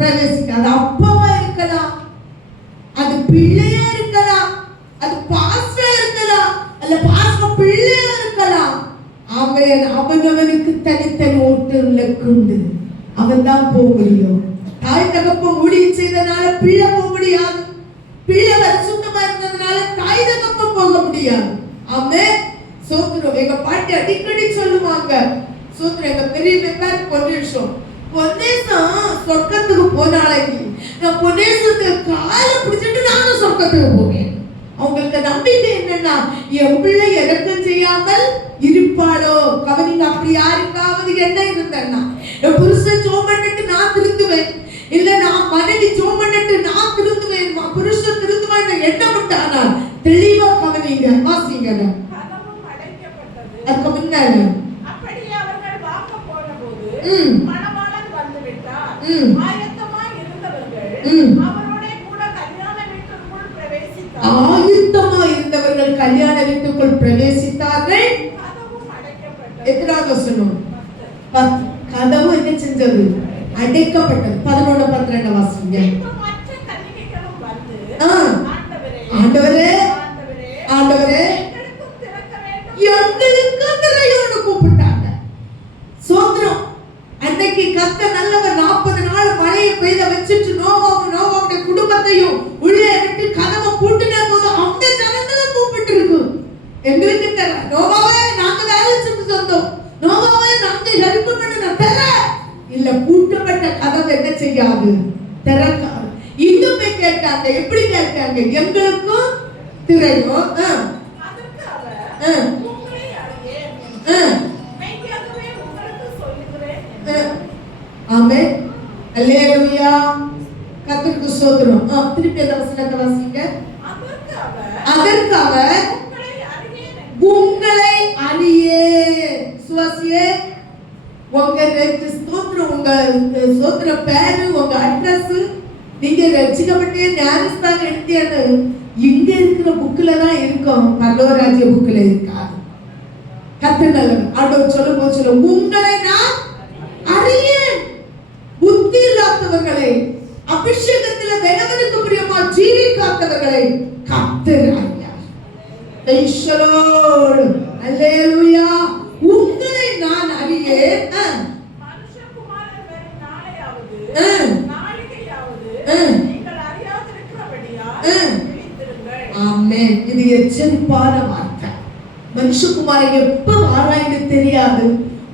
பிரவேசிக்காது. அப்பா இருக்கலாம், அது பிள்ளையா இருக்கலாம், அது பாஸ்டரா இருக்கலாம், அல்ல பாஸ்டர் பிள்ளையா இருக்கலாம். அவனவனுக்கு தனித்தனி ஓட்டுல உண்டு. அவன் தான் போக முடியும். தாய் தகப்பன் ஊழியம் செய்தனால பிள்ளை போக முடியாது. பிள்ளை பரிசுத்தமா இருந்ததுனால தாய் தகப்பன் போக முடியாது. ஆமென் சோத்ரம். எங்க பாட்டி அடிக்கடி சொல்லுவாங்க, சோத்ரம் எங்க பெரிய மெம்பர் பொன்னேசம் சொர்க்கத்துக்கு போனாலைக்கு நான் பொன்னேசத்துக்கு காலை பிடிச்சிட்டு நானும் சொர்க்கத்துக்கு போவேன். அவங்களுக்கு நம்பிக்கை என்னன்னா என் பிள்ளை இறக்கம் செய்யாமல் இருப்பாளோ. கவனிங்க, அப்படி யாருக்காவது என்ன இருந்தேன்னா என் புருஷன் ஜோம் பண்ணிட்டு நான் திருந்துவேன், இல்ல நான் மனைவி ஜோம் பண்ணிட்டு நான் திருந்துவேன், புருஷன் திருந்துவேன் எண்ணம் விட்டானால் தெளிவா கவனிங்க, வாசிங்க. அதுக்கு முன்னால ஆயத்தமா இருந்தவர்கள் கல்யாண வீட்டுக்குள் பிரவேசித்தார்கள். எத்தனாவது வசனம்? கதவு என்ன செஞ்சது? அடைக்கப்பட்டது. 11-12 வாசிங்க. ஆண்டவரே ஆண்டவரே எங்களுக்கு திரையோடு கூப்பிட்டாங்க. சோத்ரம். அன்னைக்கு கர்த்தர் நல்லவர் 40 நாள் மழையை பெய்த வச்சிட்டு நோவாவுடைய குடும்பத்தையும் உள்ளே விட்டு கதவை பூட்டின போது அந்த ஜனங்களை கூப்பிட்டு இருக்கு. எங்களுக்கு தெரியல, நோவாவே நாங்க வேலை செஞ்சு தந்தோம், நோவாவே நாங்க ஹெல்ப் பண்ணன தெர இல்ல. பூட்டப்பட்ட கதவை என்ன செய்யாது? திறக்காது. இன்னுமே கேட்டாங்க. எப்படி கேட்டாங்க? எங்களுக்கும் திரையோ ஆமென் அல்லேலூயா. கர்த்தருக்கு ஸ்தோத்திரம். திருப்பி அந்த வசனத்தை வாசிங்க. அதற்கு அவர் உங்களை அறியே சுவாசியே உங்க ஸ்தோத்திரம், உங்க ஸ்தோத்திர பேரு, உங்க அட்ரஸ், நீங்க ரட்சிக்கப்பட்டே ஞானஸ்தானம் எடுத்தீங்க இங்க இருக்கிற புக்ல தான் இருக்கும், பரலோகராஜ்ய புக்ல இருக்காது. கர்த்தர் நல்லவர். ஆண்டவர் சொல்லும் உங்களை நான் அறியேன். புத்தி இல்லாதவர்களை, அபிஷேகத்தில் தேவனுக்கு பிரியமா ஜீவிக்காதவர்களை கர்த்தர் அறியார். அல்லேலூயா. உங்களை நான் அறியேன். மனுஷகுமாரன் வரும் நாளையாவது எச்சரிப்பான வார்த்தை. மனுஷகுமாரை எப்ப ஆராய்ந்து தெரியாது,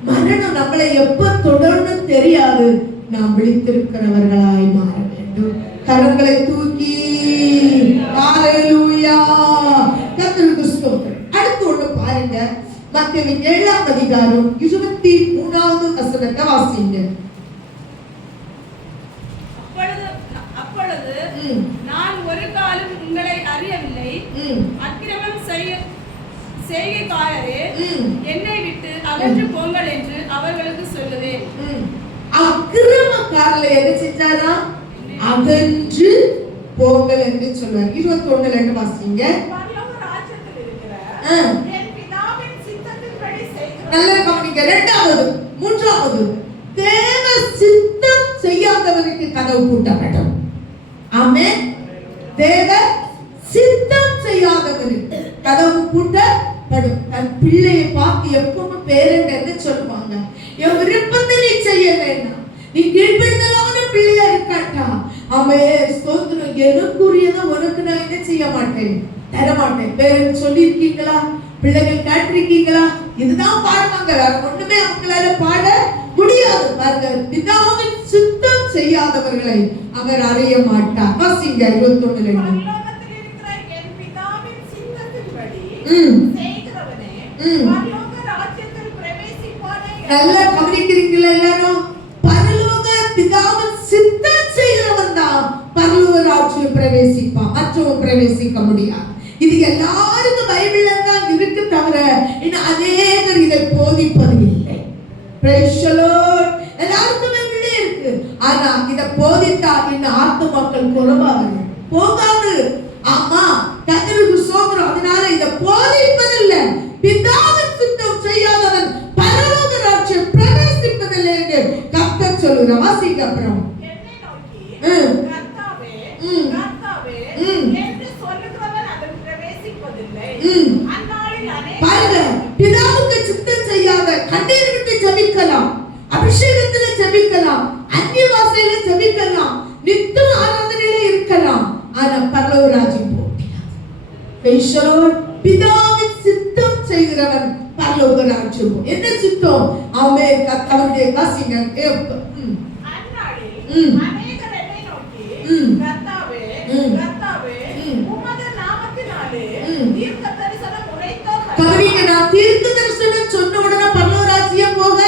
மரணம் நம்மளை எப்ப தொடர்ந்து தெரியாது. நாம் விழித்திருக்கிறவர்களாய் மாற வேண்டும். கரங்களை தூக்கி ஹalleluya, கர்த்தருக்கு ஸ்தோத்திரம். அடுத்து ஒண்ணு பாருங்க, மத்தேயு 7ஆம் அதிகாரம் 23வது வசனத்தை வாசிங்க. அப்பொழுது நான் ஒரு காலம் உங்களை அறியவில்லை, அக்கிரமம் செய்கைக்காரரே என்னை விட்டு அகன்று போங்கள் என்று அவர்களுக்கு சொல்லுவேன். அக்கிரமக்காரரை என்ன செஞ்சாரா? அகன்று போங்கள் என்று சொல்வார். 21ல என்ன வாசிங்க? நல்ல கவனிங்க. இரண்டாவது, மூன்றாவது, தேவ சித்தம் செய்யாதவனுக்கு கதவு பூட்டப்படும். ஆமென். தேவ சித்தம் செய்யாதவனுக்கு கதவு பூட்டப்படும். தன் பிள்ளையை பார்த்து எப்பவும் பேரண்ட் என்ன சொல்லுவாங்க? என் விருப்பத்தை நீ செய்ய வேண்டாம், நீ கீழ்ப்படிதலான பிள்ளையா இருக்காட்டா. அவன் ஸ்தோத்திரம், எனக்குரியதை உனக்கு நான் என்ன செய்ய மாட்டேன், தர மாட்டேன். பேரண்ட் சொல்லி இருக்கீங்களா? பிள்ளைகள் கேட்டிருக்கீங்களா? இதுதான் பாடுவாங்க, வேற ஒண்ணுமே அவங்களால பாட முடியாது. பாருங்க, பிதாவின் சித்தம் செய்யாதவர்களை அவர் அறிய மாட்டார். வாசிங்க 21ல. நல்லா கவனிக்கிறீங்களா எல்லாரும்? பரலோக பிதாவின் சித்தம் செய்கிறவன் தான் பரலோக ராஜ்யம் பிரவேசிப்பான், மற்றவன் பிரவேசிக்க முடியாது. இது எல்லாருக்கும் பைபிள்ல தான் இருக்கு, தவிர இன்னும் அநேகர் இதை போதிப்பது இல்லை. Praise the Lord. எல்லாருக்கும் பைபிள்ல இருக்கு, ஆனா இதை போதித்தா இன்னும் ஆத்துமாக்கள் குறைவாங்க, போகாது. ஆமா, கர்த்தருக்கு ஸ்தோத்திரம். அதனால இதை போதிப்பதில்லை. பிதாவின் சித்தம் செய்யாதவன் பரலோக ராஜ்யம் பிரவேசிப்பதில்லை என்று கர்த்தர் சொல்லுகிறார். வாசிங்க அப்புறம். பாருங்க, பிதாவுக்கு சித்தம் செய்யாத கண்ணீர் விட்டு ஜெபிக்கலாம், அபிஷேகத்துல ஜெபிக்கலாம், அந்நிய பாஷையில ஜெபிக்கலாம், நித்திய ஆராதனையில இருக்கலாம், ஆனா பரலோக ராஜ்யம் போக முடியாது. பிதாவின் சித்தம் செய்கிறவன் பரலோக ராஜ்யம். என்ன சித்தம்? ஆமென். கர்த்தருடைய வாசிங்க. நான் தீர்க்க தரிசனம் சொன்ன உடனே பரலோக ராஜ்யம் போக,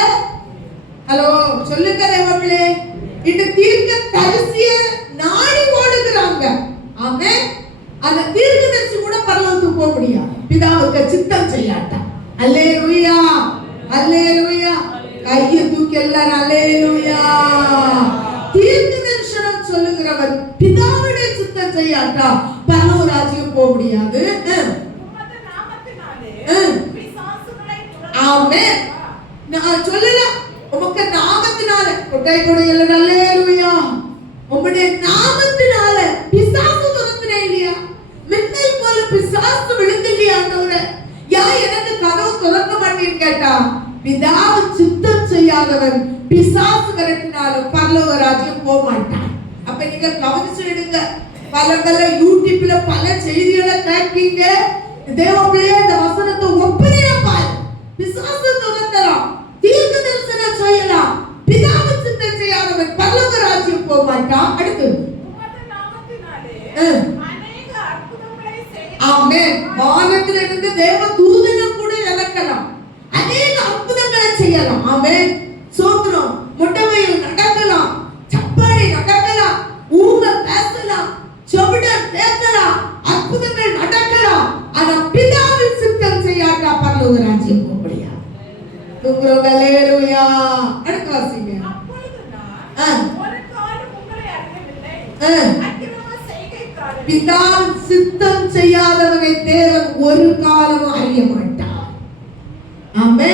ஹலோ சொல்லுங்க தேவர்களே, இந்த தீர்க்க தரிசிய நாடி ஓடுகிறாங்க. ஆமென். அந்த தீர்க்க தரிசி கூட பரலோகத்துக்கு போக முடியாது, பிதாவுக்கு சித்தம் செய்யாட்டா. அல்லேலூயா, அல்லேலூயா. கையை தூக்கி எல்லாரும் அல்லேலூயா. தீர்க்க தரிசனம் சொல்லுகிறவன் பிதாவுடைய சித்தம் செய்யாட்டா பரலோக ராஜ்யம் போக முடியாது. ஆமென். நான் சொல்லலாம், உமக்கு நாமத்தினால கொட்டை கொடையல்ல. அல்லேலூயா. உம்முடைய நாமத்தினால பிசாசு துரத்துனே இல்லையா? மின்னல் போல பிசாசு விழுந்துலையா? ஆண்டவரே, யா எனக்கு கதவு திறக்க மாட்டேன்னு கேட்டா, பிதாவு சித்தம் செய்யாதவன் பிசாசு விரட்டினாலும் பரலோக ராஜ்யம் போக மாட்டான். அப்ப நீங்க கவனிச்சுடுங்க. பல யூடியூப்ல பல செய்திகளை கேட்கீங்க. தேவப்பிள்ளையே இந்த வசனத்தை ஒப்பனையா பாரு. பிசாசு துரத்தலாம், தீர்க்க தரிசனம் செய்யலாம், பிதாவு சித்தம் செய்யாதவன் பரலோக ராஜ்யம் போக மாட்டான். அடுத்து ஆமென். வானத்திலிருந்து தேவ தூதனை கூட இறக்கலாம், அநேக அற்புதங்களை செய்யலாம். ஆமென். சோத்திரம். முட்டவையில் நடக்கலாம், சப்பாடி நடக்கலாம், ஊமை பேசலாம், செவிடன் பேசலாம், அற்புதங்கள் நடக்கலாம். ஆனா பிதாவின் சித்தம் செய்யாட்டா பரலோக ராஜ்யம் போக முடியாது. அல்லேலூயா. அடுத்து வாசிங்க. பிதாவின் சித்தம் செய்யாதவனை தேவன் ஒரு காலமும் அறிய மாட்டார். ஆமென்.